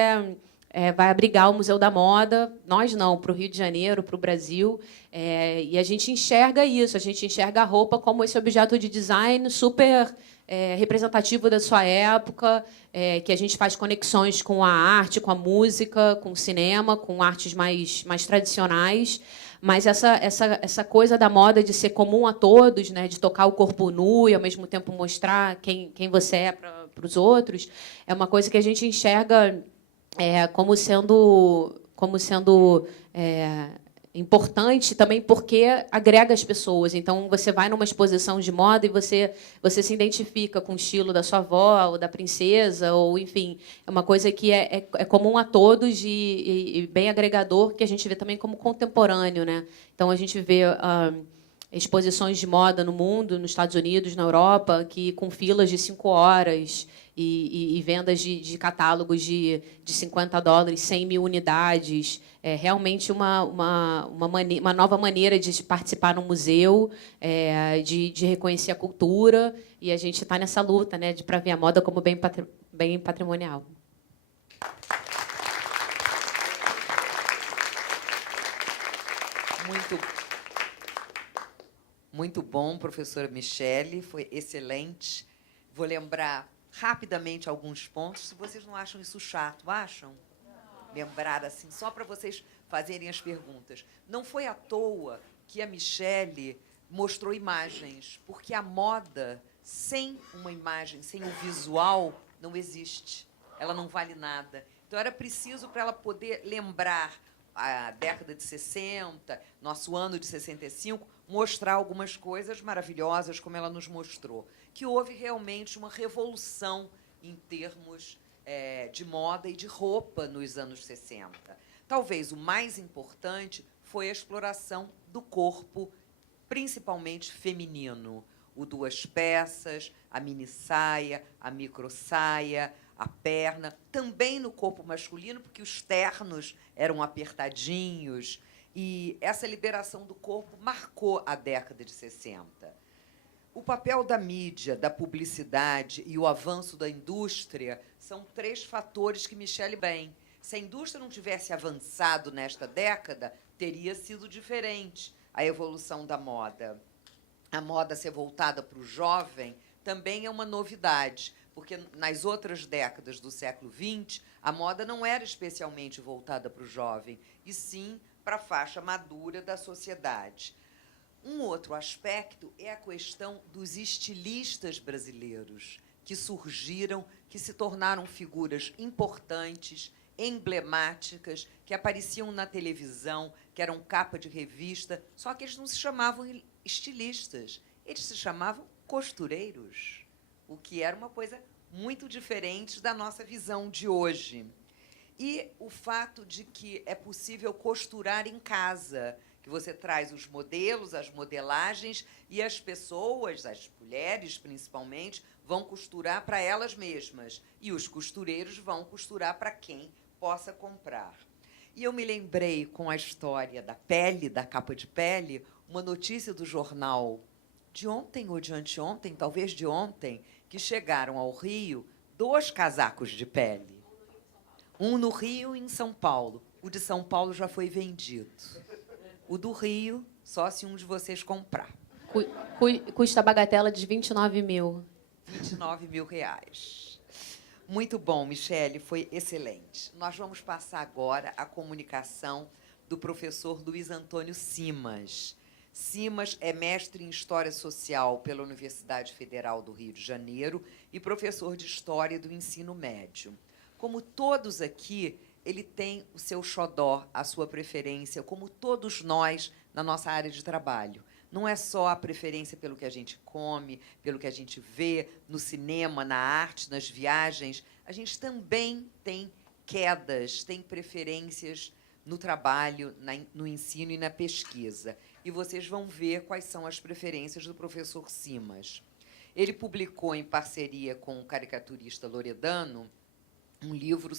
vai abrigar o Museu da Moda. Nós não, para o Rio de Janeiro, para o Brasil. E a gente enxerga isso, a gente enxerga a roupa como esse objeto de design super representativo da sua época, que a gente faz conexões com a arte, com a música, com o cinema, com artes mais tradicionais. Mas essa coisa da moda de ser comum a todos, né, de tocar o corpo nu e, ao mesmo tempo, mostrar quem você é para os outros, é uma coisa que a gente enxerga como sendo importante também porque agrega as pessoas. Então, você vai numa exposição de moda e você se identifica com o estilo da sua avó ou da princesa, ou, enfim, é uma coisa que é comum a todos e bem agregador, que a gente vê também como contemporâneo, né? Então, a gente vê exposições de moda no mundo, nos Estados Unidos, na Europa, que com filas de 5 horas e vendas de catálogos de $50, 100 mil unidades. É realmente uma nova maneira de participar no museu, de reconhecer a cultura, e a gente está nessa luta, né, para ver a moda como bem patrimonial. Muito bom, professora Michele, foi excelente. Vou lembrar rapidamente alguns pontos, se vocês não acham isso chato, acham? Lembrar assim, só para vocês fazerem as perguntas. Não foi à toa que a Michele mostrou imagens, porque a moda, sem uma imagem, sem o visual, não existe. Ela não vale nada. Então, era preciso, para ela poder lembrar a década de 60, nosso ano de 65, mostrar algumas coisas maravilhosas, como ela nos mostrou, que houve realmente uma revolução em termos de moda e de roupa nos anos 60. Talvez o mais importante foi a exploração do corpo, principalmente feminino. O duas peças, a mini saia, a micro saia, a perna, também no corpo masculino, porque os ternos eram apertadinhos. E essa liberação do corpo marcou a década de 60. O papel da mídia, da publicidade e o avanço da indústria são 3 fatores que Michele bem. Se a indústria não tivesse avançado nesta década, teria sido diferente a evolução da moda. A moda ser voltada para o jovem também é uma novidade, porque nas outras décadas do século XX, a moda não era especialmente voltada para o jovem, e sim para a faixa madura da sociedade. Um outro aspecto é a questão dos estilistas brasileiros, que surgiram, que se tornaram figuras importantes, emblemáticas, que apareciam na televisão, que eram capa de revista, só que eles não se chamavam estilistas, eles se chamavam costureiros, o que era uma coisa muito diferente da nossa visão de hoje. E o fato de que é possível costurar em casa, que você traz os modelos, as modelagens, e as pessoas, as mulheres principalmente, vão costurar para elas mesmas, e os costureiros vão costurar para quem possa comprar. E eu me lembrei, com a história da pele, da capa de pele, uma notícia do jornal de ontem ou de anteontem, talvez de ontem, que chegaram ao Rio 2 casacos de pele. Um no Rio e em São Paulo. O de São Paulo já foi vendido. O do Rio, só se um de vocês comprar. Custa a bagatela de 29 mil. 29 mil reais. Muito bom, Michele, foi excelente. Nós vamos passar agora a comunicação do professor Luiz Antônio Simas. Simas é mestre em História Social pela Universidade Federal do Rio de Janeiro e professor de História do Ensino Médio. Como todos aqui, ele tem o seu xodó, a sua preferência, como todos nós na nossa área de trabalho. Não é só a preferência pelo que a gente come, pelo que a gente vê no cinema, na arte, nas viagens. A gente também tem quedas, tem preferências no trabalho, no ensino e na pesquisa. E vocês vão ver quais são as preferências do professor Simas. Ele publicou, em parceria com o caricaturista Loredano, um livro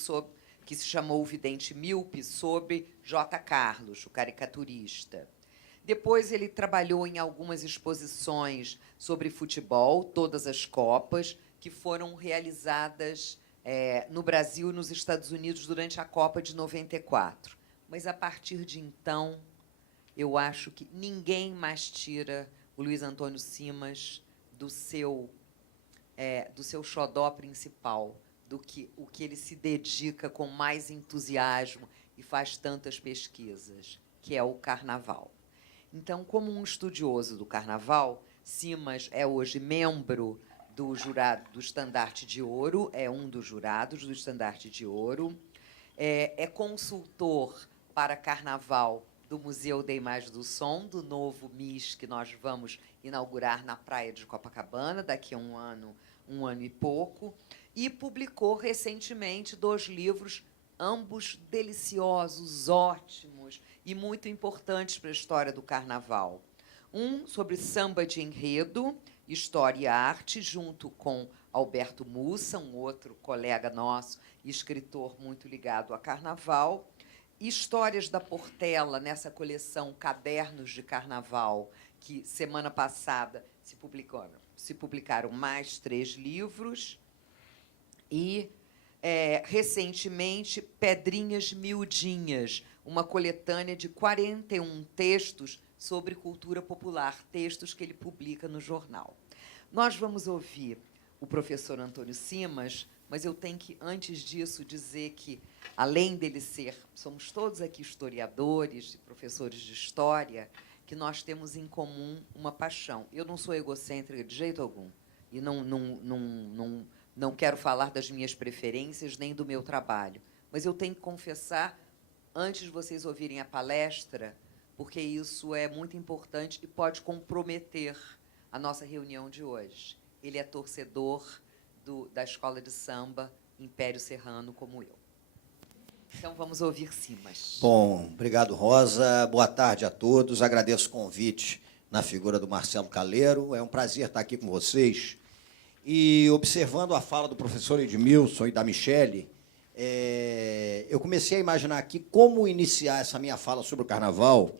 que se chamou O Vidente Míope, sobre J. Carlos, o caricaturista. Depois, ele trabalhou em algumas exposições sobre futebol, todas as Copas, que foram realizadas no Brasil e nos Estados Unidos durante a Copa de 94. Mas, a partir de então, eu acho que ninguém mais tira o Luiz Antônio Simas do seu xodó principal, o que ele se dedica com mais entusiasmo e faz tantas pesquisas, que é o carnaval. Então, como um estudioso do carnaval, Simas é hoje membro do jurado do Estandarte de Ouro, é um dos jurados do Estandarte de Ouro, é consultor para carnaval do Museu da Imagem do Som, do novo MIS que nós vamos inaugurar na praia de Copacabana, daqui a um ano e pouco, e publicou recentemente 2 livros, ambos deliciosos, ótimos e muito importantes para a história do carnaval. Um sobre samba de enredo, história e arte, junto com Alberto Mussa, um outro colega nosso, escritor muito ligado a carnaval. Histórias da Portela, nessa coleção Cadernos de Carnaval, que, semana passada, se publicaram mais 3 livros. E, recentemente, Pedrinhas Miudinhas, uma coletânea de 41 textos sobre cultura popular, textos que ele publica no jornal. Nós vamos ouvir o professor Antônio Simas, mas eu tenho que, antes disso, dizer que, além dele somos todos aqui historiadores e professores de história, que nós temos em comum uma paixão. Eu não sou egocêntrica de jeito algum, e não quero falar das minhas preferências nem do meu trabalho, mas eu tenho que confessar, antes de vocês ouvirem a palestra, porque isso é muito importante e pode comprometer a nossa reunião de hoje. Ele é torcedor da Escola de Samba Império Serrano, como eu. Então, vamos ouvir Simas. Bom, obrigado, Rosa. Boa tarde a todos. Agradeço o convite na figura do Marcelo Caleiro. É um prazer estar aqui com vocês. E, observando a fala do professor Edmilson e da Michele, eu comecei a imaginar aqui como iniciar essa minha fala sobre o Carnaval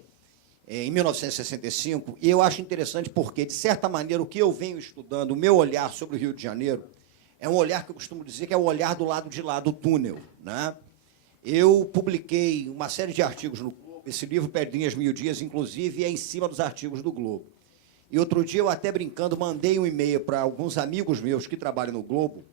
em 1965, e eu acho interessante porque, de certa maneira, o que eu venho estudando, o meu olhar sobre o Rio de Janeiro, é um olhar que eu costumo dizer que é o olhar do lado de lá do túnel, né? Eu publiquei uma série de artigos no Globo, esse livro Pedrinhas Miudinhas, inclusive, é em cima dos artigos do Globo. E outro dia, eu até brincando, mandei um e-mail para alguns amigos meus que trabalham no Globo,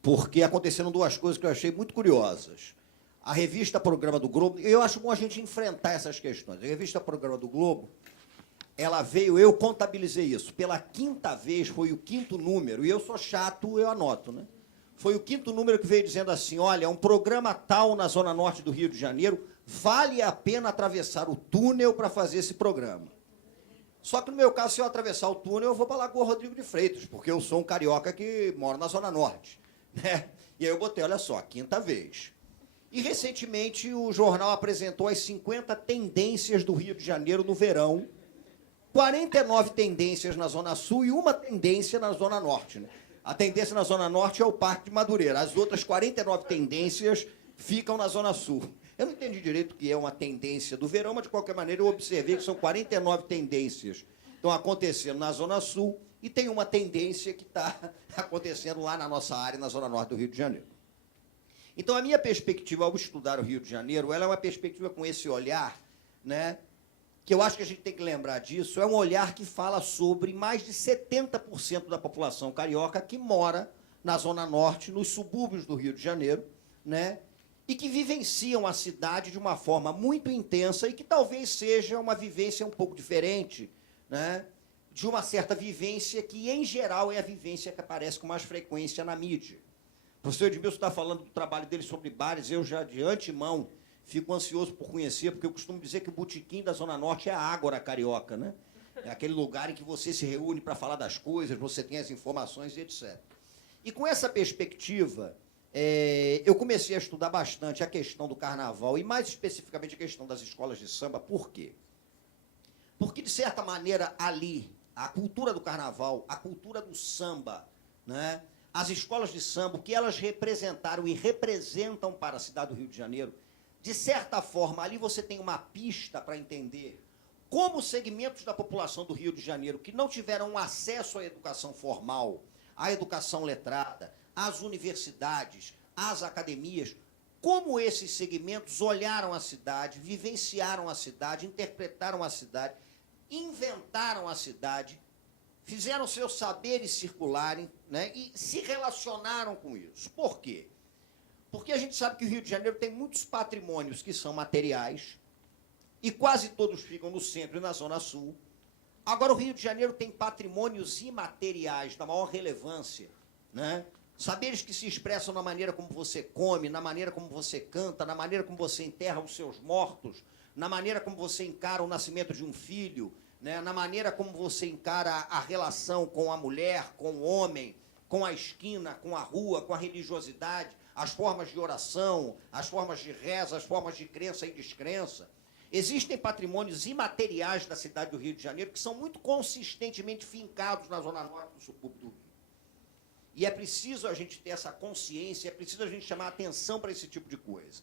porque aconteceram duas coisas que eu achei muito curiosas. A revista Programa do Globo, eu acho bom a gente enfrentar essas questões. A revista Programa do Globo, ela veio, eu contabilizei isso, pela 5ª vez, foi o 5º número, e eu sou chato, eu anoto, né? Foi o 5º número que veio dizendo assim, olha, um programa tal na Zona Norte do Rio de Janeiro, vale a pena atravessar o túnel para fazer esse programa. Só que no meu caso, se eu atravessar o túnel, eu vou para a Lagoa Rodrigo de Freitas, porque eu sou um carioca que mora na Zona Norte, né? E aí eu botei, olha só, 5ª vez. E, recentemente, o jornal apresentou as 50 tendências do Rio de Janeiro no verão, 49 tendências na Zona Sul e uma tendência na Zona Norte, né? A tendência na Zona Norte é o Parque de Madureira. As outras 49 tendências ficam na Zona Sul. Eu não entendi direito o que é uma tendência do verão, mas, de qualquer maneira, eu observei que são 49 tendências que estão acontecendo na Zona Sul e tem uma tendência que está acontecendo lá na nossa área, na Zona Norte do Rio de Janeiro. Então, a minha perspectiva ao estudar o Rio de Janeiro, ela é uma perspectiva com esse olhar, né, que eu acho que a gente tem que lembrar disso, é um olhar que fala sobre mais de 70% da população carioca que mora na Zona Norte, nos subúrbios do Rio de Janeiro, né, e que vivenciam a cidade de uma forma muito intensa e que talvez seja uma vivência um pouco diferente, né, de uma certa vivência que, em geral, é a vivência que aparece com mais frequência na mídia. O professor Edmilson está falando do trabalho dele sobre bares, eu já, de antemão, fico ansioso por conhecer, porque eu costumo dizer que o botequim da Zona Norte é a Ágora carioca, né? É aquele lugar em que você se reúne para falar das coisas, você tem as informações e etc. E com essa perspectiva, eu comecei a estudar bastante a questão do carnaval, e mais especificamente a questão das escolas de samba. Por quê? Porque, de certa maneira, ali, a cultura do carnaval, a cultura do samba, né? As escolas de samba, o que elas representaram e representam para a cidade do Rio de Janeiro, de certa forma, ali você tem uma pista para entender como segmentos da população do Rio de Janeiro que não tiveram acesso à educação formal, à educação letrada, às universidades, às academias, como esses segmentos olharam a cidade, vivenciaram a cidade, interpretaram a cidade, inventaram a cidade, fizeram seus saberes circularem, né, e se relacionaram com isso. Por quê? Porque a gente sabe que o Rio de Janeiro tem muitos patrimônios que são materiais, e quase todos ficam no centro e na Zona Sul. Agora, o Rio de Janeiro tem patrimônios imateriais da maior relevância, né? Saberes que se expressam na maneira como você come, na maneira como você canta, na maneira como você enterra os seus mortos, na maneira como você encara o nascimento de um filho, né, na maneira como você encara a relação com a mulher, com o homem, com a esquina, com a rua, com a religiosidade, as formas de oração, as formas de reza, as formas de crença e descrença. Existem patrimônios imateriais da cidade do Rio de Janeiro que são muito consistentemente fincados na Zona Norte do subúrbio do Rio. E é preciso a gente ter essa consciência, é preciso a gente chamar atenção para esse tipo de coisa.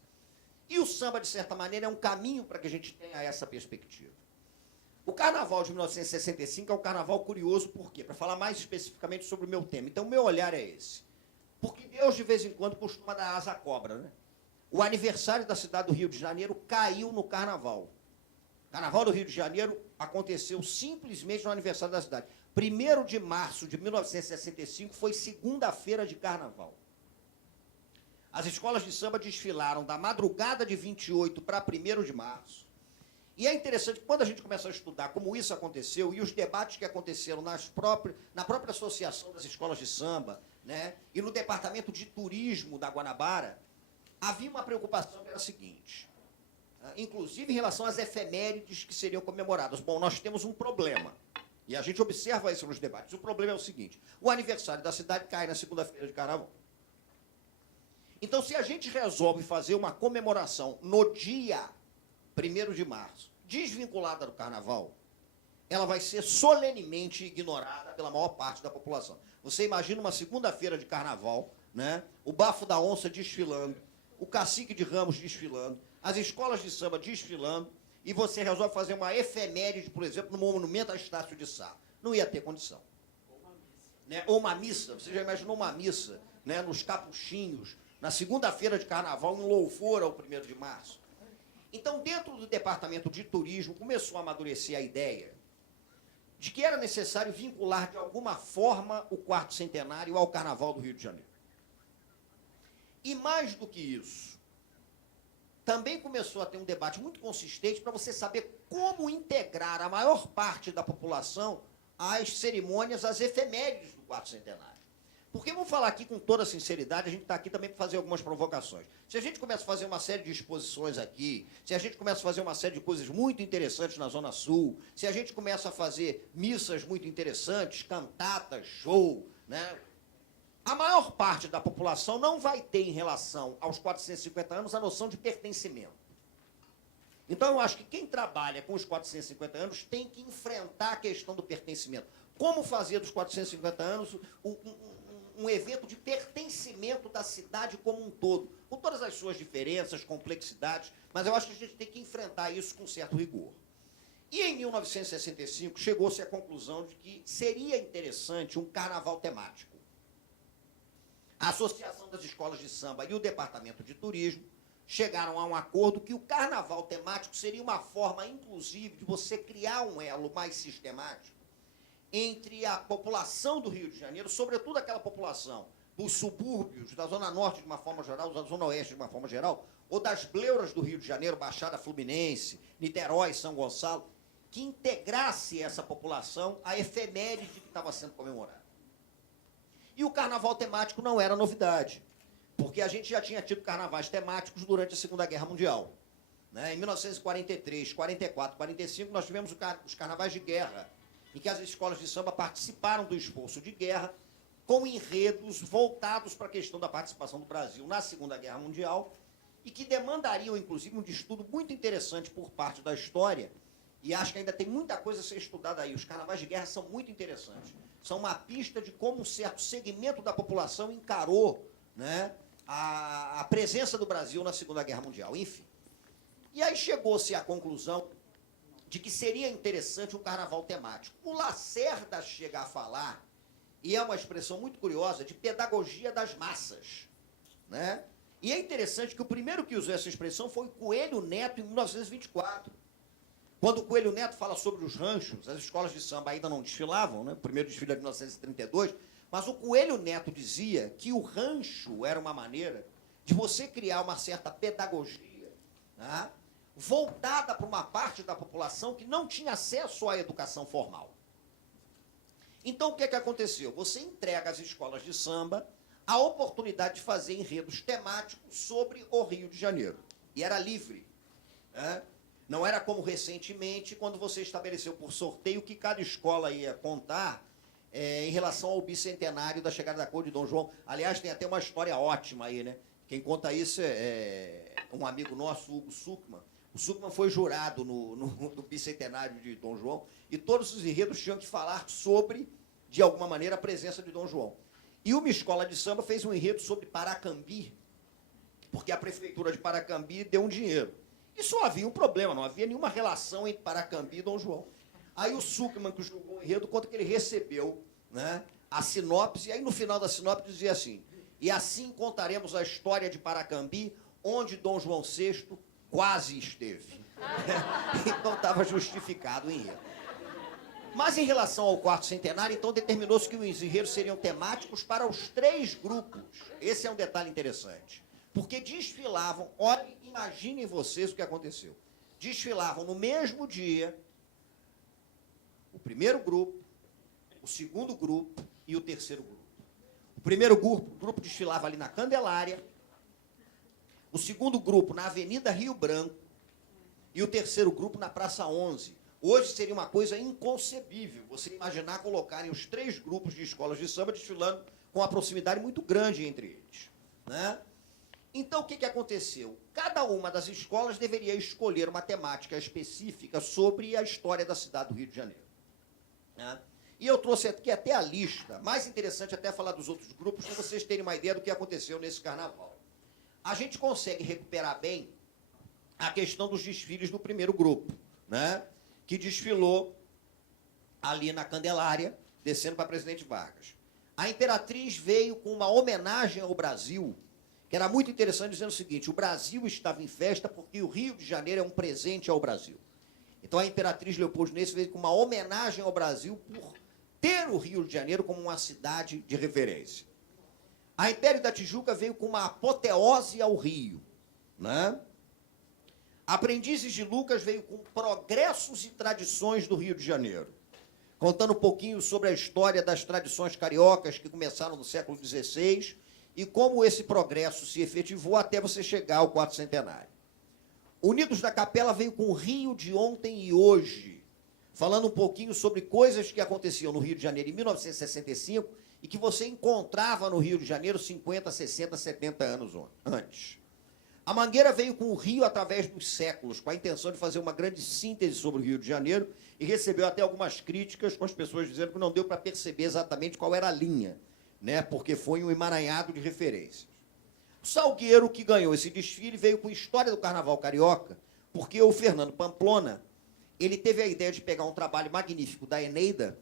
E o samba, de certa maneira, é um caminho para que a gente tenha essa perspectiva. O Carnaval de 1965 é um carnaval curioso, por quê? Para falar mais especificamente sobre o meu tema. Então, o meu olhar é esse. Porque Deus, de vez em quando, costuma dar asa à cobra, né? O aniversário da cidade do Rio de Janeiro caiu no Carnaval. O Carnaval do Rio de Janeiro aconteceu simplesmente no aniversário da cidade. 1º de março de 1965 foi segunda-feira de Carnaval. As escolas de samba desfilaram da madrugada de 28 para 1º de março. E é interessante que, quando a gente começa a estudar como isso aconteceu e os debates que aconteceram na própria associação das escolas de samba, né, e no departamento de turismo da Guanabara, havia uma preocupação que era a seguinte, inclusive em relação às efemérides que seriam comemoradas. Bom, nós temos um problema, e a gente observa isso nos debates. O problema é o seguinte: o aniversário da cidade cai na segunda-feira de Carnaval. Então, se a gente resolve fazer uma comemoração no dia 1º de março, desvinculada do Carnaval, ela vai ser solenemente ignorada pela maior parte da população. Você imagina uma segunda-feira de Carnaval, né, o Bafo da Onça desfilando, o Cacique de Ramos desfilando, as escolas de samba desfilando, e você resolve fazer uma efeméride, por exemplo, no monumento a Estácio de Sá. Não ia ter condição. Ou uma missa. Você já imaginou uma missa, né, nos Capuchinhos, na segunda-feira de Carnaval, em louvor ao 1º de março? Então, dentro do departamento de turismo, começou a amadurecer a ideia de que era necessário vincular de alguma forma o quarto centenário ao Carnaval do Rio de Janeiro. E mais do que isso, também começou a ter um debate muito consistente para você saber como integrar a maior parte da população às cerimônias, às efemérides do quarto centenário. Porque, vamos falar aqui com toda sinceridade, a gente está aqui também para fazer algumas provocações. Se a gente começa a fazer uma série de exposições aqui, se a gente começa a fazer uma série de coisas muito interessantes na Zona Sul, se a gente começa a fazer missas muito interessantes, cantatas, show, né? A maior parte da população não vai ter, em relação aos 450 anos, a noção de pertencimento. Então, eu acho que quem trabalha com os 450 anos tem que enfrentar a questão do pertencimento. Como fazer dos 450 anos um evento de pertencimento da cidade como um todo, com todas as suas diferenças, complexidades, mas eu acho que a gente tem que enfrentar isso com certo rigor. E em 1965 chegou-se à conclusão de que seria interessante um carnaval temático. A Associação das Escolas de Samba e o Departamento de Turismo chegaram a um acordo que o carnaval temático seria uma forma, inclusive, de você criar um elo mais sistemático entre a população do Rio de Janeiro, sobretudo aquela população dos subúrbios, da Zona Norte de uma forma geral, da Zona Oeste de uma forma geral, ou das bleuras do Rio de Janeiro, Baixada Fluminense, Niterói, São Gonçalo, que integrasse essa população à efeméride que estava sendo comemorada. E o carnaval temático não era novidade, porque a gente já tinha tido carnavais temáticos durante a Segunda Guerra Mundial. Em 1943, 44, 45, nós tivemos os carnavais de guerra, em que as escolas de samba participaram do esforço de guerra com enredos voltados para a questão da participação do Brasil na Segunda Guerra Mundial e que demandariam, inclusive, um estudo muito interessante por parte da história, e acho que ainda tem muita coisa a ser estudada aí. Os carnavais de guerra são muito interessantes. São uma pista de como um certo segmento da população encarou, né, a presença do Brasil na Segunda Guerra Mundial. Enfim. E aí chegou-se à conclusão de que seria interessante um carnaval temático. O Lacerda chega a falar, e é uma expressão muito curiosa, de pedagogia das massas. Né? E é interessante que o primeiro que usou essa expressão foi o Coelho Neto, em 1924. Quando o Coelho Neto fala sobre os ranchos, as escolas de samba ainda não desfilavam, né? O primeiro desfile é de 1932, mas o Coelho Neto dizia que o rancho era uma maneira de você criar uma certa pedagogia, né, voltada para uma parte da população que não tinha acesso à educação formal. Então, o que aconteceu? Você entrega às escolas de samba a oportunidade de fazer enredos temáticos sobre o Rio de Janeiro. E era livre. Né? Não era como recentemente, quando você estabeleceu por sorteio que cada escola ia contar em relação ao bicentenário da chegada da cor de Dom João. Aliás, tem até uma história ótima aí, né? Quem conta isso é um amigo nosso, Hugo Suckman. O Suckman foi jurado no bicentenário de Dom João e todos os enredos tinham que falar sobre, de alguma maneira, a presença de Dom João. E uma escola de samba fez um enredo sobre Paracambi, porque a prefeitura de Paracambi deu um dinheiro. E só havia um problema, não havia nenhuma relação entre Paracambi e Dom João. Aí o Suckman, que julgou o enredo, conta que ele recebeu, né, a sinopse, e aí no final da sinopse dizia assim: e assim contaremos a história de Paracambi, onde Dom João VI quase esteve. Então estava justificado o enredo. Mas em relação ao quarto centenário, então determinou-se que os enredos seriam temáticos para os 3 grupos. Esse é um detalhe interessante. Porque desfilavam, olhem, imaginem vocês o que aconteceu. Desfilavam no mesmo dia o primeiro grupo, o segundo grupo e o terceiro grupo. O primeiro grupo desfilava ali na Candelária, o segundo grupo na Avenida Rio Branco e o terceiro grupo na Praça 11. Hoje seria uma coisa inconcebível você imaginar colocarem os 3 grupos de escolas de samba desfilando com uma proximidade muito grande entre eles. Né? Então, o que aconteceu? Cada uma das escolas deveria escolher uma temática específica sobre a história da cidade do Rio de Janeiro. Né? E eu trouxe aqui até a lista, mais interessante até falar dos outros grupos, para vocês terem uma ideia do que aconteceu nesse carnaval. A gente consegue recuperar bem a questão dos desfiles do primeiro grupo, né, que desfilou ali na Candelária, descendo para Presidente Vargas. A Imperatriz veio com uma homenagem ao Brasil, que era muito interessante, dizendo o seguinte: o Brasil estava em festa porque o Rio de Janeiro é um presente ao Brasil. Então, a Imperatriz Leopoldinense veio com uma homenagem ao Brasil por ter o Rio de Janeiro como uma cidade de referência. A Império da Tijuca veio com uma apoteose ao Rio, né? Aprendizes de Lucas veio com progressos e tradições do Rio de Janeiro, contando um pouquinho sobre a história das tradições cariocas que começaram no século XVI e como esse progresso se efetivou até você chegar ao quarto centenário. Unidos da Capela veio com o Rio de ontem e hoje, falando um pouquinho sobre coisas que aconteciam no Rio de Janeiro em 1965 e que você encontrava no Rio de Janeiro 50, 60, 70 anos antes. A Mangueira veio com o Rio através dos séculos, com a intenção de fazer uma grande síntese sobre o Rio de Janeiro e recebeu até algumas críticas com as pessoas dizendo que não deu para perceber exatamente qual era a linha, né? Porque foi um emaranhado de referências. O Salgueiro, que ganhou esse desfile, veio com história do Carnaval Carioca, porque o Fernando Pamplona ele teve a ideia de pegar um trabalho magnífico da Eneida,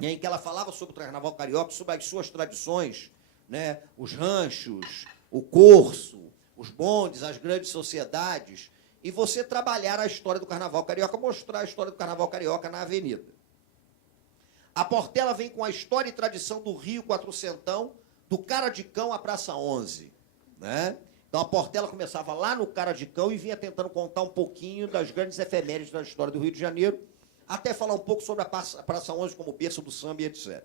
em que ela falava sobre o Carnaval Carioca, sobre as suas tradições, né? Os ranchos, o corso, os bondes, as grandes sociedades, e você trabalhar a história do Carnaval Carioca, mostrar a história do Carnaval Carioca na avenida. A Portela vem com a história e tradição do Rio Quatrocentão, do Cara de Cão à Praça 11, né? Então, a Portela começava lá no Cara de Cão e vinha tentando contar um pouquinho das grandes efemérides da história do Rio de Janeiro, até falar um pouco sobre a Praça 11 como berço do samba e etc.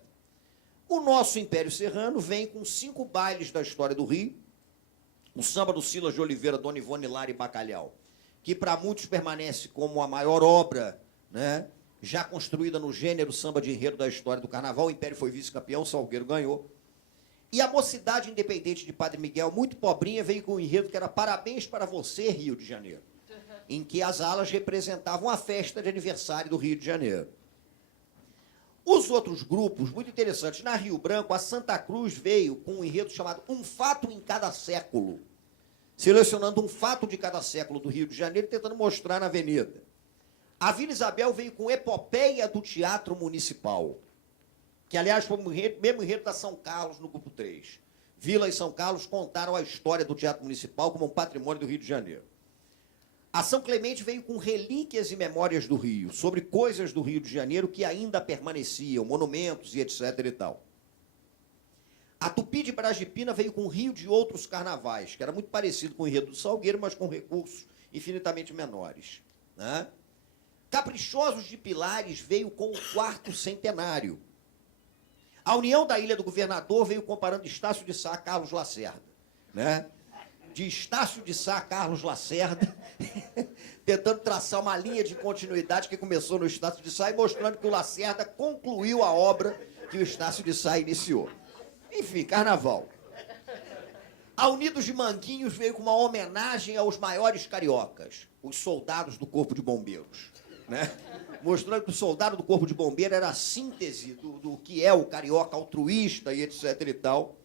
O nosso Império Serrano vem com 5 bailes da história do Rio, o samba do Silas de Oliveira, Dona Ivone Lara e Bacalhau, que para muitos permanece como a maior obra, né, já construída no gênero samba de enredo da história do Carnaval. O Império foi vice-campeão, o Salgueiro ganhou. E a Mocidade Independente de Padre Miguel, muito pobrinha, veio com um enredo que era Parabéns para você, Rio de Janeiro, em que as alas representavam a festa de aniversário do Rio de Janeiro. Os outros grupos, muito interessantes, na Rio Branco, a Santa Cruz veio com um enredo chamado Um Fato em Cada Século, selecionando um fato de cada século do Rio de Janeiro e tentando mostrar na avenida. A Vila Isabel veio com Epopeia do Teatro Municipal, que, aliás, foi o mesmo enredo da São Carlos no grupo 3. Vila e São Carlos contaram a história do Teatro Municipal como um patrimônio do Rio de Janeiro. A São Clemente veio com relíquias e memórias do Rio, sobre coisas do Rio de Janeiro que ainda permaneciam, monumentos e etc. e tal. A Tupi de Brasipina veio com o Rio de outros carnavais, que era muito parecido com o enredo do Salgueiro, mas com recursos infinitamente menores, né? Caprichosos de Pilares veio com o quarto centenário. A União da Ilha do Governador veio comparando Estácio de Sá a Carlos Lacerda, né? De Estácio de Sá a Carlos Lacerda, tentando traçar uma linha de continuidade que começou no Estácio de Sá e mostrando que o Lacerda concluiu a obra que o Estácio de Sá iniciou. Enfim, Carnaval. A Unidos de Manguinhos veio com uma homenagem aos maiores cariocas, os soldados do Corpo de Bombeiros, né? Mostrando que o soldado do Corpo de Bombeiro era a síntese do que é o carioca altruísta e etc. e tal.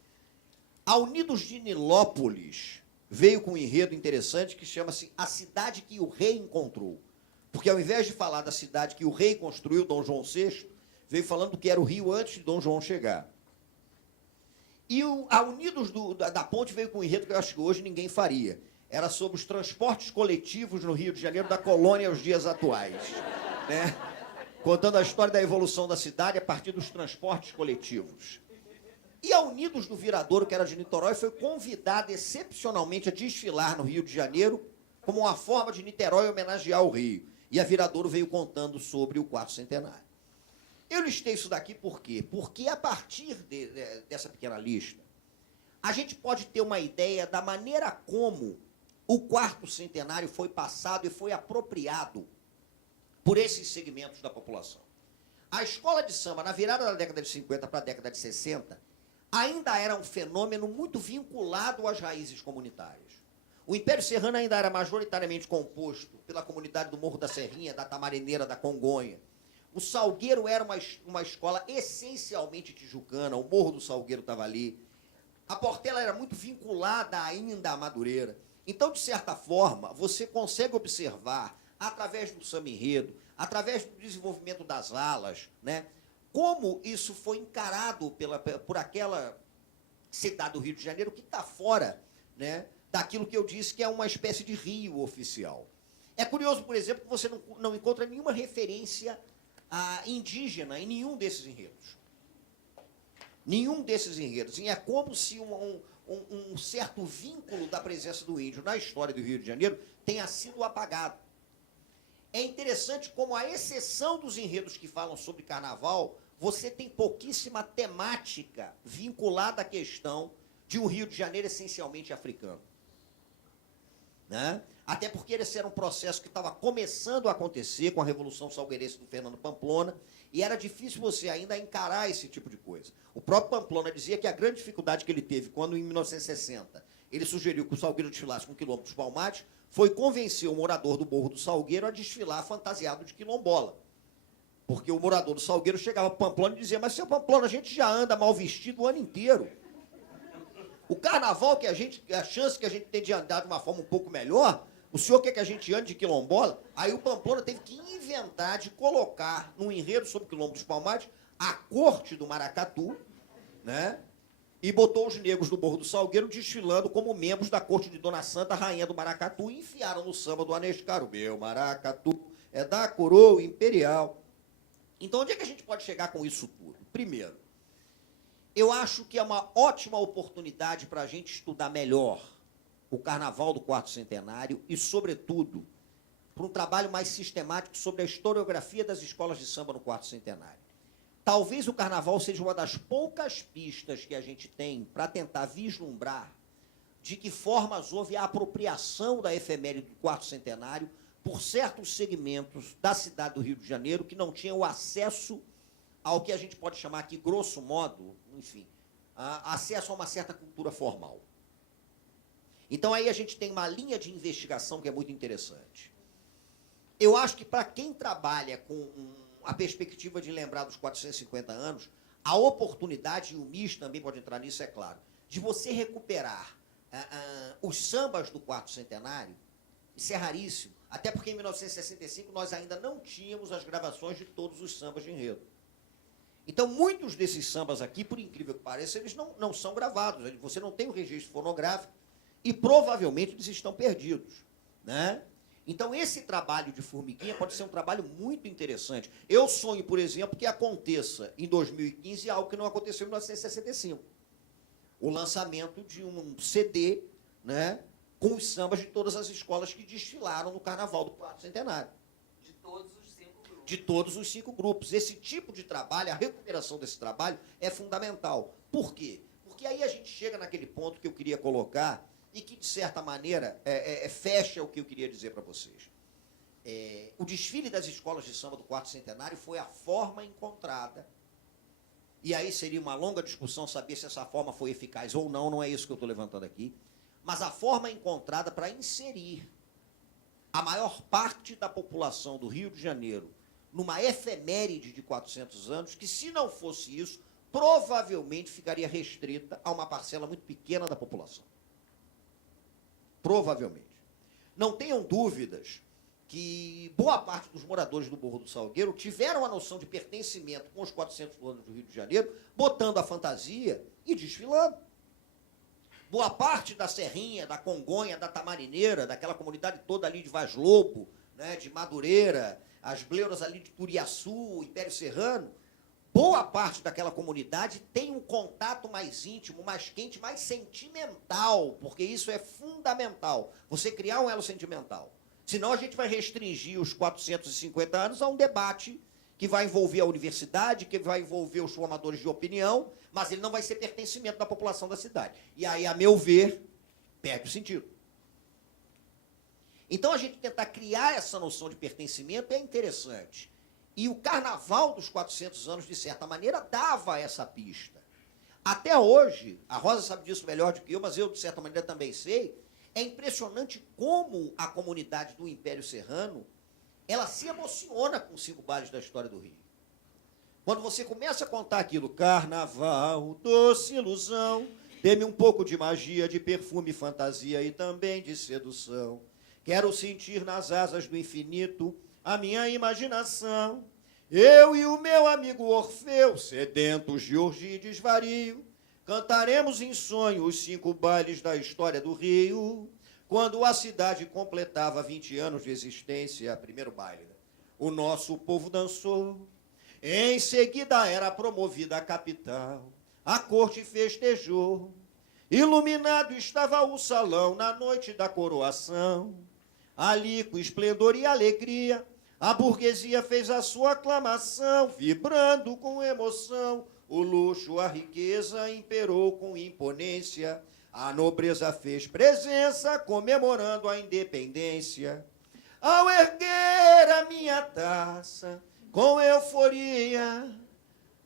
A Unidos de Nilópolis veio com um enredo interessante que chama-se A Cidade que o Rei Encontrou. Porque, ao invés de falar da cidade que o rei construiu, Dom João VI, veio falando do que era o Rio antes de Dom João chegar. E a Unidos da Ponte veio com um enredo que eu acho que hoje ninguém faria. Era sobre os transportes coletivos no Rio de Janeiro, da colônia aos dias atuais, né? Contando a história da evolução da cidade a partir dos transportes coletivos. E a Unidos do Viradouro, que era de Niterói, foi convidada excepcionalmente a desfilar no Rio de Janeiro como uma forma de Niterói homenagear o Rio. E a Viradouro veio contando sobre o quarto centenário. Eu listei isso daqui por quê? Porque a partir dessa pequena lista, a gente pode ter uma ideia da maneira como o quarto centenário foi passado e foi apropriado por esses segmentos da população. A escola de samba, na virada da década de 50 para a década de 60, ainda era um fenômeno muito vinculado às raízes comunitárias. O Império Serrano ainda era majoritariamente composto pela comunidade do Morro da Serrinha, da Tamarineira, da Congonha. O Salgueiro era uma escola essencialmente tijucana, o Morro do Salgueiro estava ali. A Portela era muito vinculada ainda à Madureira. Então, de certa forma, você consegue observar, através do samba enredo, através do desenvolvimento das alas, né, como isso foi encarado por aquela cidade do Rio de Janeiro que está fora, né, daquilo que eu disse que é uma espécie de Rio oficial. É curioso, por exemplo, que você não encontra nenhuma referência indígena em nenhum desses enredos. Nenhum desses enredos. E é como se um certo vínculo da presença do índio na história do Rio de Janeiro tenha sido apagado. É interessante como, à exceção dos enredos que falam sobre carnaval, você tem pouquíssima temática vinculada à questão de um Rio de Janeiro essencialmente africano. Né? Até porque esse era um processo que estava começando a acontecer com a Revolução Salgueirense do Fernando Pamplona, e era difícil você ainda encarar esse tipo de coisa. O próprio Pamplona dizia que a grande dificuldade que ele teve quando, em 1960, ele sugeriu que o Salgueiro desfilasse com quilombo dos Palmares, foi convencer o morador do Morro do Salgueiro a desfilar fantasiado de quilombola. Porque o morador do Salgueiro chegava para Pamplona e dizia: mas, seu Pamplona, a gente já anda mal vestido o ano inteiro. O carnaval, a chance que a gente tem de andar de uma forma um pouco melhor, o senhor quer que a gente ande de quilombola? Aí o Pamplona teve que inventar de colocar num enredo sobre o quilombo dos Palmares a corte do maracatu, né? E botou os negros do Morro do Salgueiro desfilando como membros da corte de Dona Santa, rainha do maracatu, e enfiaram no samba do Anescar: o meu maracatu é da coroa imperial. Então, onde é que a gente pode chegar com isso tudo? Primeiro, eu acho que é uma ótima oportunidade para a gente estudar melhor o Carnaval do Quarto Centenário e, sobretudo, para um trabalho mais sistemático sobre a historiografia das escolas de samba no Quarto Centenário. Talvez o Carnaval seja uma das poucas pistas que a gente tem para tentar vislumbrar de que formas houve a apropriação da efeméride do Quarto Centenário por certos segmentos da cidade do Rio de Janeiro que não tinham acesso ao que a gente pode chamar aqui, grosso modo, enfim, acesso a uma certa cultura formal. Então, aí a gente tem uma linha de investigação que é muito interessante. Eu acho que, para quem trabalha com a perspectiva de lembrar dos 450 anos, a oportunidade, e o MIS também pode entrar nisso, é claro, de você recuperar os sambas do Quarto Centenário, isso é raríssimo, até porque em 1965 nós ainda não tínhamos as gravações de todos os sambas de enredo. Então, muitos desses sambas aqui, por incrível que pareça, eles não são gravados, você não tem o registro fonográfico e provavelmente eles estão perdidos, né? Então, esse trabalho de formiguinha pode ser um trabalho muito interessante. Eu sonho, por exemplo, que aconteça em 2015 algo que não aconteceu em 1965. O lançamento de um CD, né, com os sambas de todas as escolas que desfilaram no Carnaval do Quarto Centenário. De todos os 5 grupos. De todos os 5 grupos. Esse tipo de trabalho, a recuperação desse trabalho, é fundamental. Por quê? Porque aí a gente chega naquele ponto que eu queria colocar e que, de certa maneira, fecha o que eu queria dizer para vocês. O desfile das escolas de samba do Quarto Centenário foi a forma encontrada, e aí seria uma longa discussão saber se essa forma foi eficaz ou não, não é isso que eu estou levantando aqui, mas a forma encontrada para inserir a maior parte da população do Rio de Janeiro numa efeméride de 400 anos, que, se não fosse isso, provavelmente ficaria restrita a uma parcela muito pequena da população. Provavelmente. Não tenham dúvidas que boa parte dos moradores do Morro do Salgueiro tiveram a noção de pertencimento com os 400 anos do Rio de Janeiro, botando a fantasia e desfilando. Boa parte da Serrinha, da Congonha, da Tamarineira, daquela comunidade toda ali de Vaz Lobo, né, de Madureira, as bleuras ali de Turiaçu, Império Serrano, boa parte daquela comunidade tem um contato mais íntimo, mais quente, mais sentimental, porque isso é fundamental, você criar um elo sentimental. Senão a gente vai restringir os 450 anos a um debate que vai envolver a universidade, que vai envolver os formadores de opinião, mas ele não vai ser pertencimento da população da cidade. E aí, a meu ver, perde o sentido. Então, a gente tentar criar essa noção de pertencimento é interessante. E o Carnaval dos 400 anos, de certa maneira, dava essa pista. Até hoje, a Rosa sabe disso melhor do que eu, mas eu, de certa maneira, também sei, é impressionante como a comunidade do Império Serrano, ela se emociona com os 5 bailes da história do Rio. Quando você começa a contar aquilo, carnaval, doce ilusão, dê-me um pouco de magia, de perfume, fantasia e também de sedução. Quero sentir nas asas do infinito a minha imaginação. Eu e o meu amigo Orfeu, sedentos de orgia e desvario, cantaremos em sonho os 5 bailes da história do Rio. quando a cidade completava 20 anos de existência, primeiro baile, o nosso povo dançou. Em seguida era promovida a capital, a corte festejou. Iluminado estava o salão na noite da coroação. Ali, com esplendor e alegria, a burguesia fez a sua aclamação, vibrando com emoção. O luxo, a riqueza imperou com imponência. A nobreza fez presença, comemorando a independência. Ao erguer a minha taça, com euforia...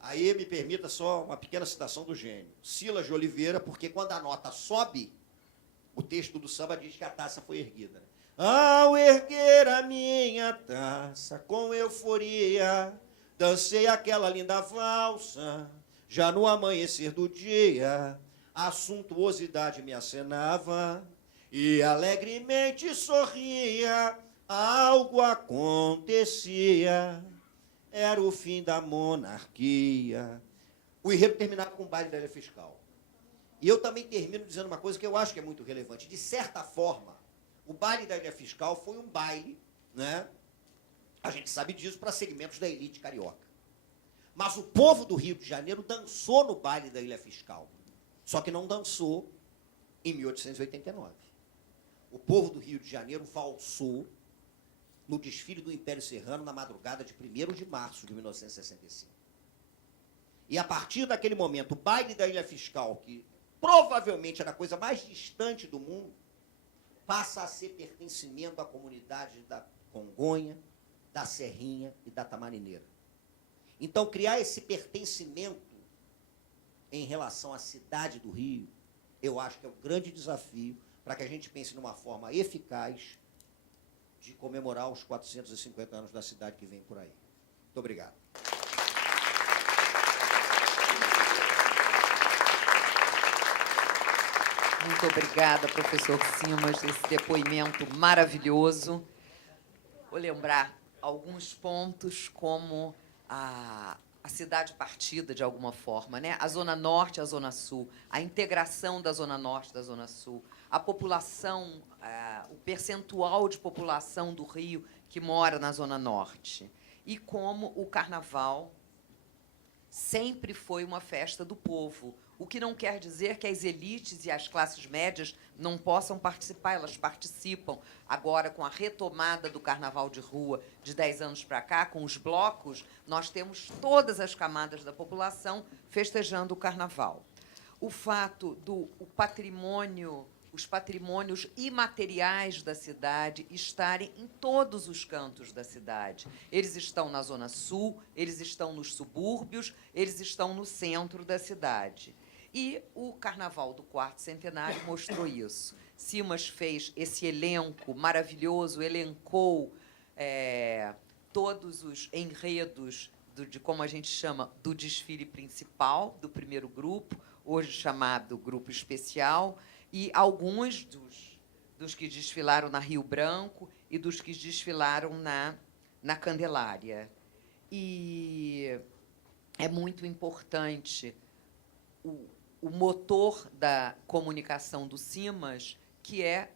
Aí me permita só uma pequena citação do gênio. Silas de Oliveira, porque quando a nota sobe, o texto do samba diz que a taça foi erguida. Ao erguer a minha taça com euforia, dancei aquela linda valsa, já no amanhecer do dia, a suntuosidade me acenava e alegremente sorria, algo acontecia. Era o fim da monarquia. O enredo terminava com o baile da ilha fiscal. E eu também termino dizendo uma coisa que eu acho que é muito relevante. De certa forma, o baile da ilha fiscal foi um baile, né? A gente sabe disso, para segmentos da elite carioca. Mas o povo do Rio de Janeiro dançou no baile da ilha fiscal. Só que não dançou em 1889. O povo do Rio de Janeiro valsou no desfile do Império Serrano na madrugada de 1º de março de 1965. E a partir daquele momento, o baile da Ilha Fiscal, que provavelmente era a coisa mais distante do mundo, passa a ser pertencimento à comunidade da Congonha, da Serrinha e da Tamarineira. Então, criar esse pertencimento em relação à cidade do Rio, eu acho que é um grande desafio para que a gente pense numa forma eficaz de comemorar os 450 anos da cidade que vem por aí. Muito obrigado. Muito obrigada, professor Simas, esse depoimento maravilhoso. Vou lembrar alguns pontos como a cidade partida, de alguma forma, né? A Zona Norte e a Zona Sul, a integração da Zona Norte e da Zona Sul, a população, o percentual de população do Rio que mora na Zona Norte. E como o Carnaval sempre foi uma festa do povo, o que não quer dizer que as elites e as classes médias não possam participar, elas participam. Agora, com a retomada do Carnaval de rua de 10 anos para cá, com os blocos, nós temos todas as camadas da população festejando o Carnaval. O fato do patrimônio, os patrimônios imateriais da cidade estarem em todos os cantos da cidade. Eles estão na Zona Sul, eles estão nos subúrbios, eles estão no centro da cidade. E o Carnaval do Quarto Centenário mostrou isso. Simas fez esse elenco maravilhoso, elencou todos os enredos de como a gente chama, do desfile principal, do primeiro grupo, hoje chamado Grupo Especial, e alguns dos que desfilaram na Rio Branco e dos que desfilaram na Candelária. E é muito importante o motor da comunicação do Simas, que é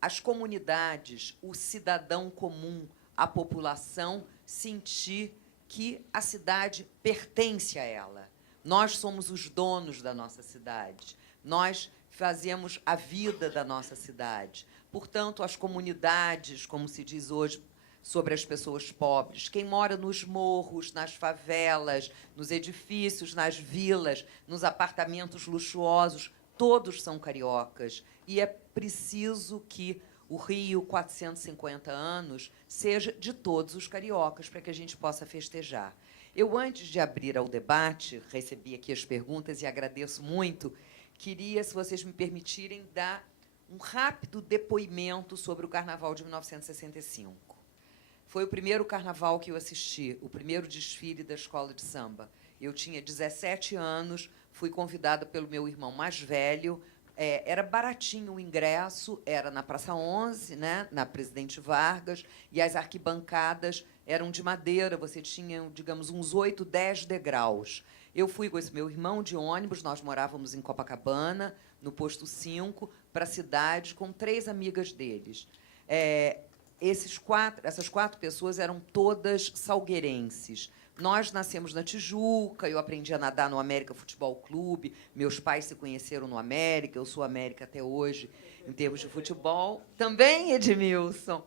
as comunidades, o cidadão comum, a população sentir que a cidade pertence a ela. Nós somos os donos da nossa cidade. Nós fazemos a vida da nossa cidade. Portanto, as comunidades, como se diz hoje sobre as pessoas pobres, quem mora nos morros, nas favelas, nos edifícios, nas vilas, nos apartamentos luxuosos, todos são cariocas. E é preciso que o Rio, 450 anos, seja de todos os cariocas, para que a gente possa festejar. Eu, antes de abrir ao debate, recebi aqui as perguntas e agradeço muito, queria, se vocês me permitirem, dar um rápido depoimento sobre o Carnaval de 1965. Foi o primeiro carnaval que eu assisti, o primeiro desfile da escola de samba. Eu tinha 17 anos, fui convidada pelo meu irmão mais velho. Era baratinho o ingresso, era na Praça 11, né, na Presidente Vargas, e as arquibancadas eram de madeira, você tinha, digamos, uns 8, 10 degraus. Eu fui com esse meu irmão de ônibus, nós morávamos em Copacabana, no posto 5, para a cidade, com 3 amigas deles. Essas 4 pessoas eram todas salgueirenses. Nós nascemos na Tijuca, eu aprendi a nadar no América Futebol Clube, meus pais se conheceram no América, eu sou América até hoje, em termos de futebol. Também, Edmilson.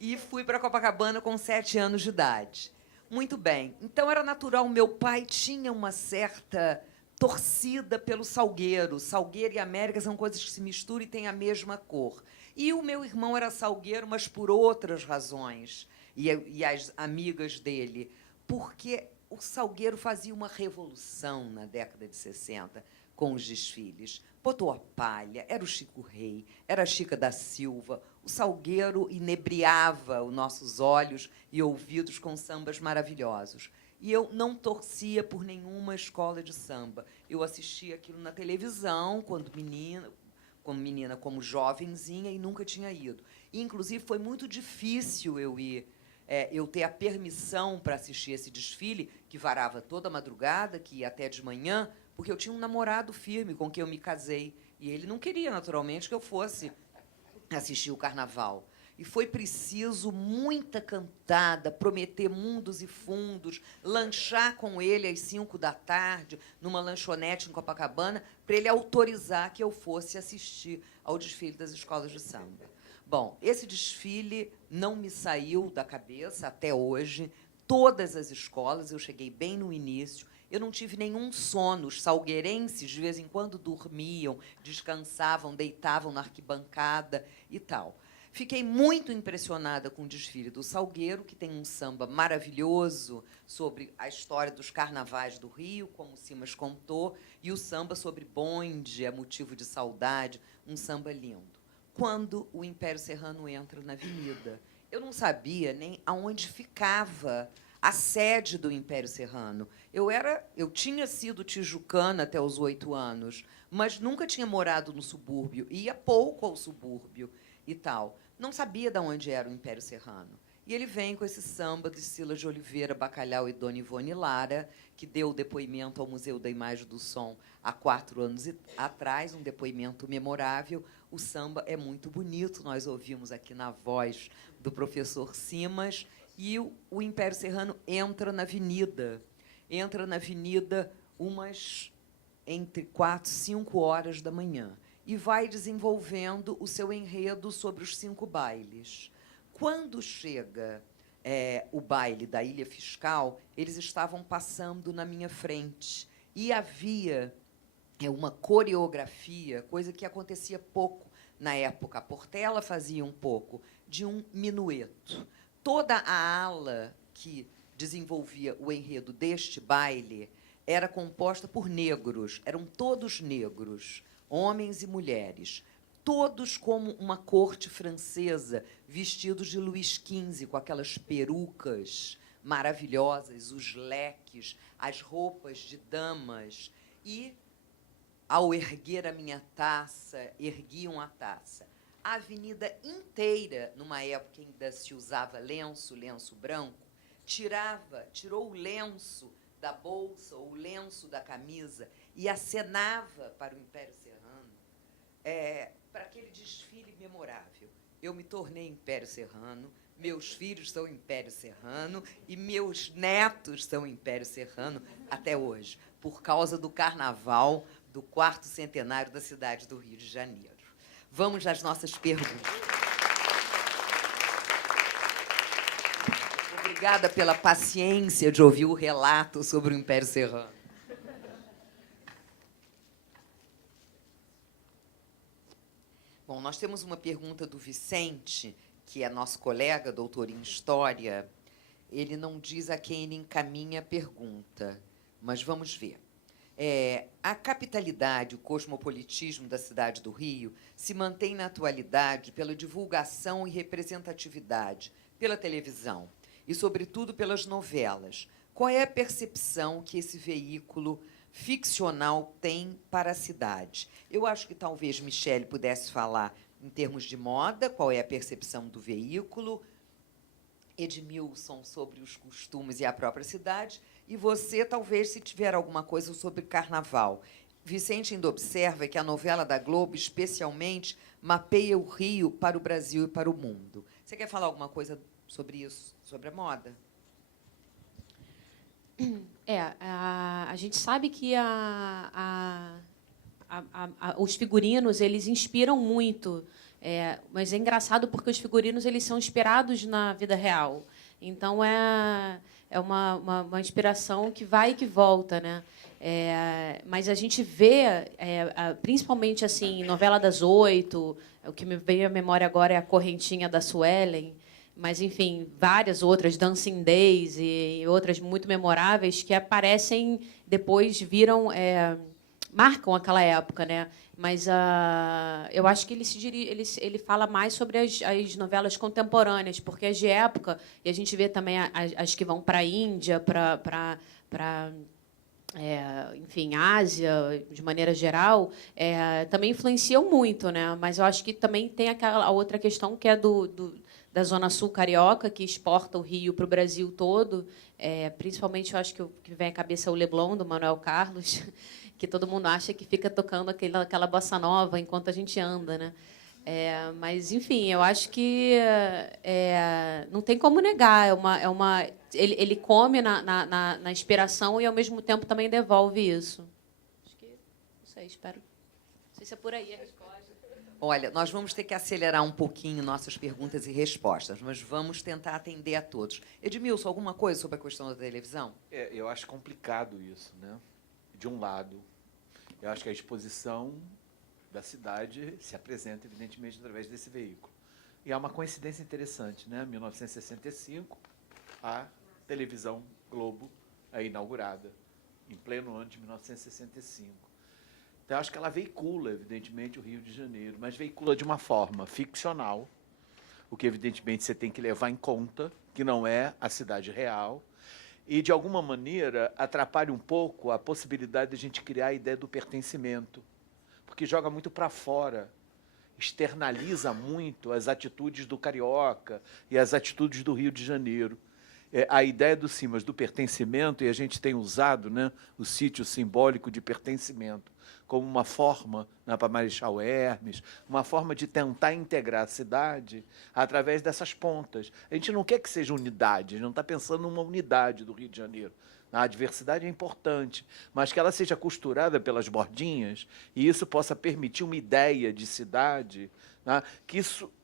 E fui para Copacabana com 7 anos de idade. Muito bem. Então, era natural. Meu pai tinha uma certa torcida pelo Salgueiro. Salgueiro e América são coisas que se misturam e têm a mesma cor. E o meu irmão era salgueiro, mas por outras razões. E as amigas dele. Porque o Salgueiro fazia uma revolução na década de 60 com os desfiles. Botou a palha, era o Chico Rei, era a Chica da Silva. O Salgueiro inebriava os nossos olhos e ouvidos com sambas maravilhosos. E eu não torcia por nenhuma escola de samba. Eu assistia aquilo na televisão, quando menina, como jovenzinha, e nunca tinha ido. E, inclusive, foi muito difícil eu ir, eu ter a permissão para assistir esse desfile, que varava toda a madrugada, que ia até de manhã, porque eu tinha um namorado firme com quem eu me casei. E ele não queria, naturalmente, que eu fosse assistir o carnaval. E foi preciso muita cantada, prometer mundos e fundos, lanchar com ele às 5 da tarde, numa lanchonete em Copacabana, para ele autorizar que eu fosse assistir ao desfile das escolas de samba. Bom, esse desfile não me saiu da cabeça até hoje. Todas as escolas, eu cheguei bem no início, eu não tive nenhum sono. Os salgueirenses, de vez em quando, dormiam, descansavam, deitavam na arquibancada e tal. Fiquei muito impressionada com o desfile do Salgueiro, que tem um samba maravilhoso sobre a história dos carnavais do Rio, como o Simas contou, e o samba sobre bonde, é motivo de saudade, um samba lindo. Quando o Império Serrano entra na avenida, eu não sabia nem aonde ficava a sede do Império Serrano. Eu tinha sido tijucana até os 8 anos, mas nunca tinha morado no subúrbio, ia pouco ao subúrbio e tal. Não sabia de onde era o Império Serrano. E ele vem com esse samba de Silas de Oliveira, Bacalhau e Dona Ivone Lara, que deu depoimento ao Museu da Imagem do Som há 4 anos atrás, um depoimento memorável. O samba é muito bonito, nós ouvimos aqui na voz do professor Simas, e o Império Serrano entra na avenida. Entra na avenida entre 4 e 5 horas da manhã. E vai desenvolvendo o seu enredo sobre os 5 bailes. Quando chega o baile da Ilha Fiscal, eles estavam passando na minha frente. E havia uma coreografia, coisa que acontecia pouco na época. A Portela fazia um pouco, de um minueto. Toda a ala que desenvolvia o enredo deste baile era composta por negros, eram todos negros, homens e mulheres, todos como uma corte francesa, vestidos de Luís XV, com aquelas perucas maravilhosas, os leques, as roupas de damas. E, ao erguer a minha taça, erguiam a taça. A avenida inteira, numa época ainda se usava lenço branco, tirou o lenço da bolsa ou o lenço da camisa e acenava para o Império Serrano, para aquele desfile memorável. Eu me tornei Império Serrano, meus filhos são Império Serrano e meus netos são Império Serrano até hoje, por causa do carnaval do 4º centenário da cidade do Rio de Janeiro. Vamos às nossas perguntas. Obrigada pela paciência de ouvir o relato sobre o Império Serrano. Bom, nós temos uma pergunta do Vicente, que é nosso colega, doutor em História. Ele não diz a quem ele encaminha a pergunta, mas vamos ver. A capitalidade, o cosmopolitismo da cidade do Rio se mantém na atualidade pela divulgação e representatividade, pela televisão e, sobretudo, pelas novelas. Qual é a percepção que esse veículo ficcional tem para a cidade? Eu acho que talvez Michele pudesse falar em termos de moda, qual é a percepção do veículo, Edmilson sobre os costumes e a própria cidade, e você, talvez, se tiver alguma coisa sobre carnaval. Vicente ainda observa que a novela da Globo, especialmente, mapeia o Rio para o Brasil e para o mundo. Você quer falar alguma coisa sobre isso, sobre a moda? A gente sabe que os figurinos eles inspiram muito, mas é engraçado porque os figurinos eles são inspirados na vida real. Então é uma inspiração que vai e que volta, né? Mas a gente vê, principalmente assim, novela das 8, o que me veio à memória agora é a Correntinha da Suelen, mas, enfim, várias outras, Dancing Days e outras muito memoráveis que aparecem depois, marcam aquela época, né? Mas eu acho que ele fala mais sobre as novelas contemporâneas, porque as de época, e a gente vê também as que vão para a Índia, enfim, Ásia, de maneira geral, também influenciam muito, né? Mas eu acho que também tem a outra questão que é da Zona Sul carioca, que exporta o Rio para o Brasil todo. Principalmente, eu acho que o que vem à cabeça é o Leblon, do Manuel Carlos, que todo mundo acha que fica tocando aquela bossa nova enquanto a gente anda, né? Mas, enfim, eu acho que não tem como negar. Ele come na inspiração e, ao mesmo tempo, também devolve isso. Acho que, não sei, espero. Não sei se é por aí a resposta. Olha, nós vamos ter que acelerar um pouquinho nossas perguntas e respostas, mas vamos tentar atender a todos. Edmilson, alguma coisa sobre a questão da televisão? Eu acho complicado isso, né? De um lado, eu acho que a exposição da cidade se apresenta, evidentemente, através desse veículo. E há uma coincidência interessante, né? Em 1965, a televisão Globo é inaugurada, em pleno ano de 1965. Então, eu acho que ela veicula, evidentemente, o Rio de Janeiro, mas veicula de uma forma ficcional, o que, evidentemente, você tem que levar em conta, que não é a cidade real, e, de alguma maneira, atrapalha um pouco a possibilidade de a gente criar a ideia do pertencimento, porque joga muito para fora, externaliza muito as atitudes do carioca e as atitudes do Rio de Janeiro. A ideia do Simas, do pertencimento, e a gente tem usado, né, o sítio simbólico de pertencimento como uma forma, né, para Marechal Hermes, uma forma de tentar integrar a cidade através dessas pontas. A gente não quer que seja unidade, a gente não está pensando numa unidade do Rio de Janeiro. A diversidade é importante, mas que ela seja costurada pelas bordinhas e isso possa permitir uma ideia de cidade, né,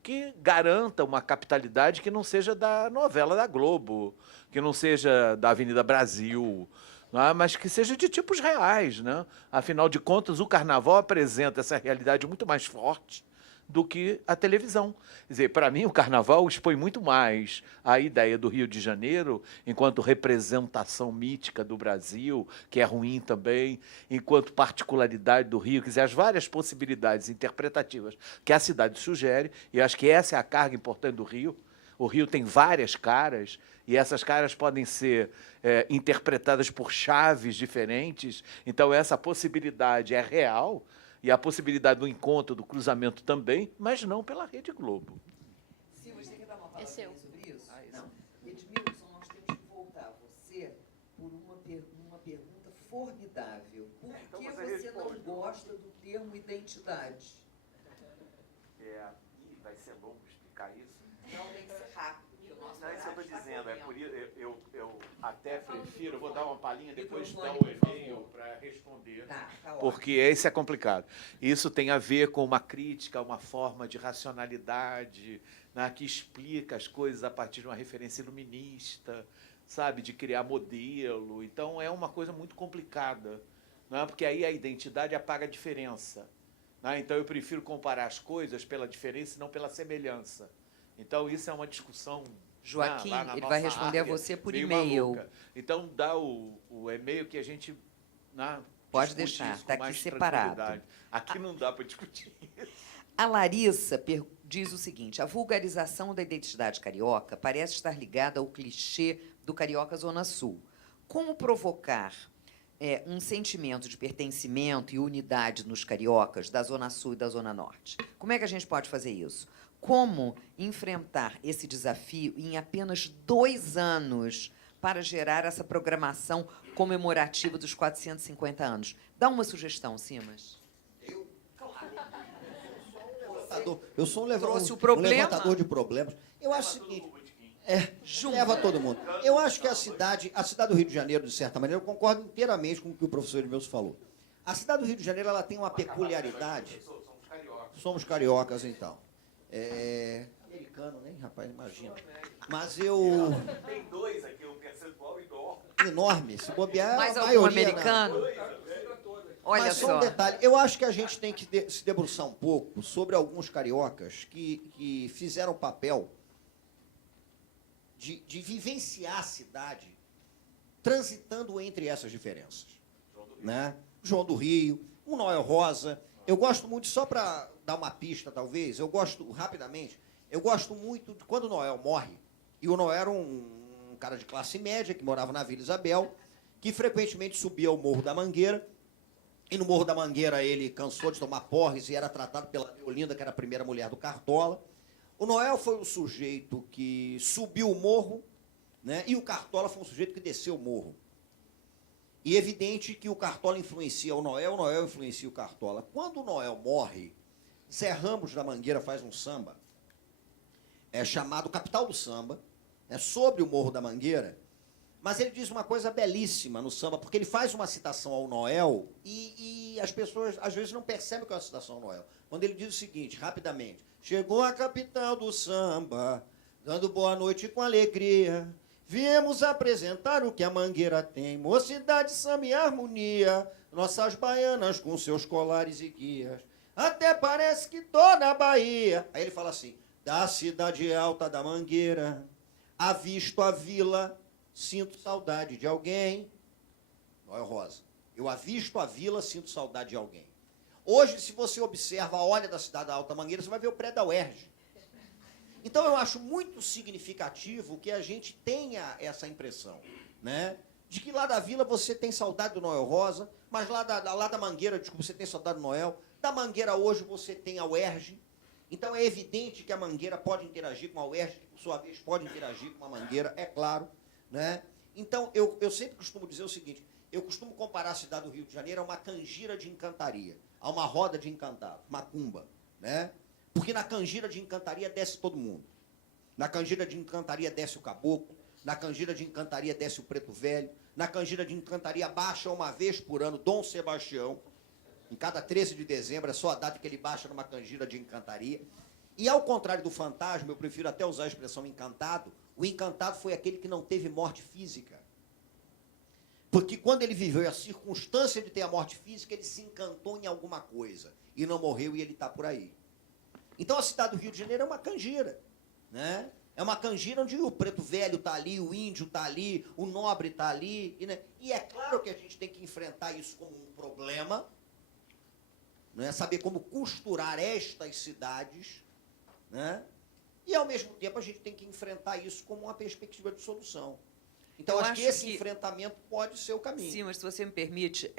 que garanta uma capitalidade que não seja da novela da Globo, que não seja da Avenida Brasil, né, mas que seja de tipos reais, né? Afinal de contas, o carnaval apresenta essa realidade muito mais forte do que a televisão. Quer dizer, para mim, o carnaval expõe muito mais a ideia do Rio de Janeiro enquanto representação mítica do Brasil, que é ruim também, enquanto particularidade do Rio, quer dizer, as várias possibilidades interpretativas que a cidade sugere, e acho que essa é a carga importante do Rio. O Rio tem várias caras, e essas caras podem ser interpretadas por chaves diferentes, então essa possibilidade é real, e a possibilidade do encontro, do cruzamento também, mas não pela Rede Globo. Sim, você quer dar uma palavra seu. sobre isso? Não. Edmilson, nós temos que voltar a você por uma pergunta formidável. Por Então que você você não gosta do termo identidade? Vai ser longo explicar isso. Não, tem que ser rápido. Que o nosso Não, isso eu horário estou está dizendo, correndo. por isso eu até prefiro, vou dar uma palhinha, depois dar Microfone, um por e-mail favor. para responder. Tá ótimo. Porque esse é complicado. Isso tem a ver com uma crítica, uma forma de racionalidade, né, que explica as coisas a partir de uma referência iluminista, sabe, de criar modelo. Então, é uma coisa muito complicada, né, porque aí a identidade apaga a diferença. Né? Então, eu prefiro comparar as coisas pela diferença e não pela semelhança. Então, isso é uma discussão... Joaquim, lá na ele vai nossa responder a área, você por meio e-mail. maluca. Então, dá o e-mail que a gente... Né, Pode discute deixar, isso está com aqui mais separado. tranquilidade. Aqui não dá para discutir isso. A Larissa diz o seguinte: a vulgarização da identidade carioca parece estar ligada ao clichê do carioca Zona Sul. Como provocar um sentimento de pertencimento e unidade nos cariocas da Zona Sul e da Zona Norte? Como é que a gente pode fazer isso? Como enfrentar esse desafio em apenas 2 anos para gerar essa programação comemorativa dos 450 anos? Dá uma sugestão, Simas. Eu sou Trouxe o um problema. levantador de problemas. Eu acho o seguinte. Leva todo mundo. Eu acho que a cidade do Rio de Janeiro, de certa maneira, eu concordo inteiramente com o que o professor Edmilson falou. A cidade do Rio de Janeiro ela tem uma peculiaridade. Somos cariocas, então. Americano, né, rapaz? Imagina. Mas eu... Tem dois aqui, um percentual enorme. Enorme. Se bobear, Mais a algum maioria... americano? Olha Mas só só. um detalhe, eu acho que a gente tem que se debruçar um pouco sobre alguns cariocas que fizeram o papel de vivenciar a cidade transitando entre essas diferenças. Né? João do Rio, o Noel Rosa. Eu gosto muito, só para dar uma pista, talvez, eu gosto muito de quando o Noel morre, e o Noel era um cara de classe média, que morava na Vila Isabel, que frequentemente subia ao Morro da Mangueira, e no Morro da Mangueira ele cansou de tomar porres e era tratado pela Deolinda, que era a primeira mulher do Cartola. O Noel foi o sujeito que subiu o morro, né? E o Cartola foi um sujeito que desceu o morro. E é evidente que o Cartola influencia o Noel influencia o Cartola. Quando o Noel morre, Zé Ramos da Mangueira faz um samba, chamado Capital do Samba, sobre o Morro da Mangueira, mas ele diz uma coisa belíssima no samba, porque ele faz uma citação ao Noel e as pessoas, às vezes, não percebem que é uma citação ao Noel. Quando ele diz o seguinte, rapidamente, chegou a capital do samba, dando boa noite com alegria, viemos apresentar o que a Mangueira tem, mocidade, samba e harmonia, nossas baianas com seus colares e guias, até parece que toda a Bahia... Aí ele fala assim, da cidade alta da Mangueira, avisto a vila... Sinto saudade de alguém. Noel Rosa. Eu avisto a vila, sinto saudade de alguém. Hoje, se você observa, olha da cidade da Alta Mangueira, você vai ver o prédio da UERJ. Então, eu acho muito significativo que a gente tenha essa impressão, né? De que lá da vila você tem saudade do Noel Rosa, mas lá da Mangueira, desculpa, você tem saudade do Noel. Da Mangueira hoje você tem a UERJ. Então, é evidente que a Mangueira pode interagir com a UERJ, que, por sua vez, pode interagir com a Mangueira, é claro. Né? Então, eu sempre costumo dizer o seguinte, eu costumo comparar a cidade do Rio de Janeiro a uma canjira de encantaria, a uma roda de encantado, macumba, né? Porque na canjira de encantaria desce todo mundo. Na canjira de encantaria desce o caboclo, na canjira de encantaria desce o preto velho, na canjira de encantaria baixa uma vez por ano Dom Sebastião, em cada 13 de dezembro, é só a data que ele baixa numa canjira de encantaria. E ao contrário do fantasma, eu prefiro até usar a expressão encantado, o encantado foi aquele que não teve morte física. Porque quando ele viveu a circunstância de ter a morte física, ele se encantou em alguma coisa. E não morreu e ele está por aí. Então a cidade do Rio de Janeiro é uma canjira. Né? É uma canjira onde o preto velho está ali, o índio está ali, o nobre está ali. Né? E é claro que a gente tem que enfrentar isso como um problema. Né? Saber como costurar estas cidades. Né? E, ao mesmo tempo, a gente tem que enfrentar isso como uma perspectiva de solução. Então, acho que esse enfrentamento pode ser o caminho. Sim, mas se você me permite,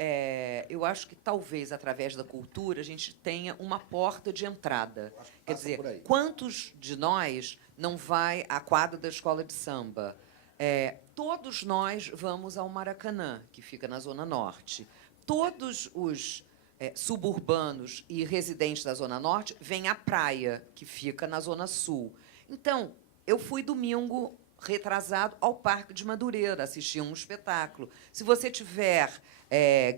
eu acho que talvez, através da cultura, a gente tenha uma porta de entrada. Quer dizer, quantos de nós não vai à quadra da escola de samba? Todos nós vamos ao Maracanã, que fica na Zona Norte. Todos os suburbanos e residentes da Zona Norte vêm à praia, que fica na Zona Sul. Então, eu fui domingo retrasado ao Parque de Madureira, assistir um espetáculo. Se você tiver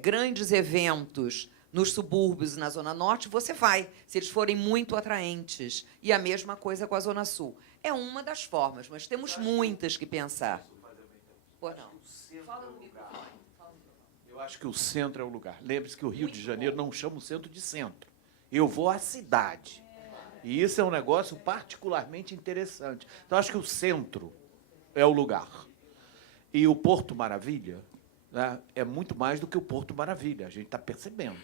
grandes eventos nos subúrbios e na Zona Norte, você vai, se eles forem muito atraentes. E a mesma coisa com a Zona Sul. É uma das formas, mas temos muitas que pensar. Por não. Fala no microfone. Eu acho que o centro é o lugar. Lembre-se que o Rio de Janeiro não chama o centro de centro. Eu vou à cidade. E isso é um negócio particularmente interessante. Então, acho que o centro é o lugar. E o Porto Maravilha, né, é muito mais do que o Porto Maravilha. A gente está percebendo.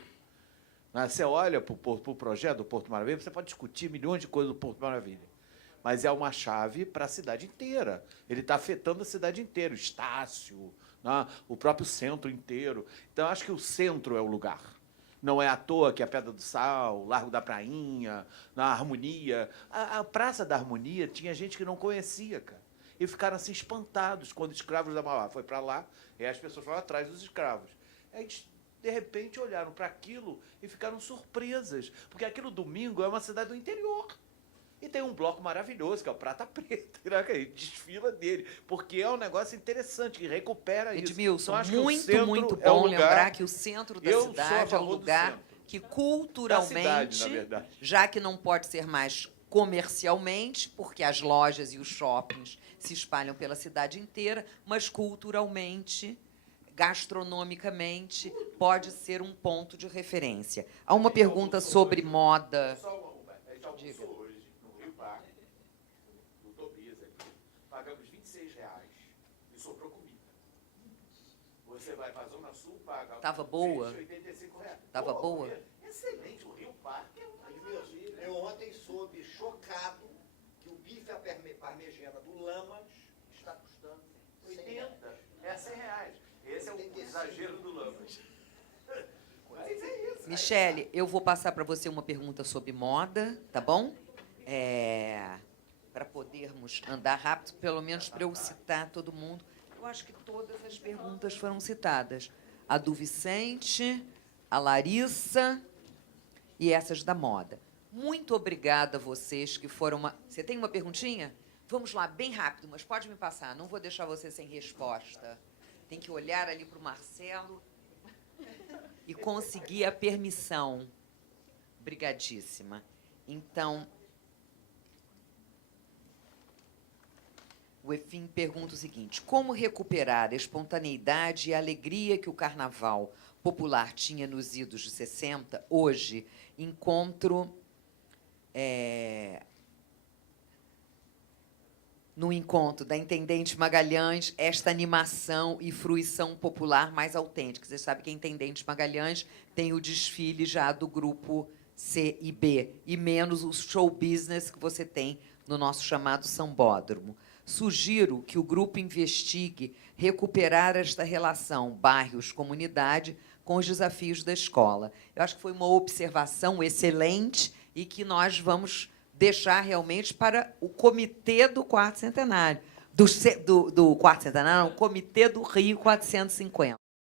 Né? Você olha para o projeto do Porto Maravilha, você pode discutir milhões de coisas do Porto Maravilha. Mas é uma chave para a cidade inteira. Ele está afetando a cidade inteira. O Estácio, né, o próprio centro inteiro. Então, acho que o centro é o lugar. Não é à toa que a Pedra do Sal, o Largo da Prainha, na Harmonia. A Praça da Harmonia tinha gente que não conhecia, cara. e ficaram assim espantados quando escravos da Mauá foi para lá, e as pessoas foram atrás dos escravos. Aí, de repente, olharam para aquilo e ficaram surpresas, porque aquilo domingo é uma cidade do interior. E tem um bloco maravilhoso, que é o Prata Preta, né, que a gente desfila dele, porque é um negócio interessante, que recupera isso. Edmilson, Então, acho que o muito, centro muito é o bom lugar- lembrar que o centro da Eu sou a cidade é o favor do lugar centro. que Da culturalmente, cidade, na verdade. já que não pode ser mais comercialmente, porque as lojas e os shoppings se espalham pela cidade inteira, mas culturalmente, gastronomicamente, pode ser um ponto de referência. Há uma pergunta sobre moda. A gente almoçou Diga. hoje no Rio Parque, no Tobias aqui. Pagamos R$26 e sobrou comida. Você vai para a Zona Sul, paga... Tava boa? R$85. Tava boa? Excelente. O Rio Parque é uma maravilha. Eu ontem soube, chocado, que o bife à parmegiana do Lamas está custando 80. É R$100. Esse é o exagero do Lamas. Mas é isso. Michele, eu vou passar para você uma pergunta sobre moda, tá bom? Para podermos andar rápido, pelo menos para eu citar todo mundo. Eu acho que todas as perguntas foram citadas. A do Vicente, a Larissa e essas da moda. Muito obrigada a vocês que foram... Você tem uma perguntinha? Vamos lá, bem rápido, mas pode me passar. Não vou deixar você sem resposta. Tem que olhar ali para o Marcelo e conseguir a permissão. Obrigadíssima. Então, o Efim pergunta o seguinte: como recuperar a espontaneidade e a alegria que o carnaval popular tinha nos idos de 60? Hoje, encontro... no encontro da Intendente Magalhães, esta animação e fruição popular mais autêntica. Você sabe que a Intendente Magalhães tem o desfile já do grupo C e B, e menos o show business que você tem no nosso chamado Sambódromo. Sugiro que o grupo investigue recuperar esta relação bairros-comunidade com os desafios da escola. Eu acho que foi uma observação excelente e que nós vamos deixar realmente para o comitê do quarto centenário. Do quarto centenário, não, o comitê do Rio 450.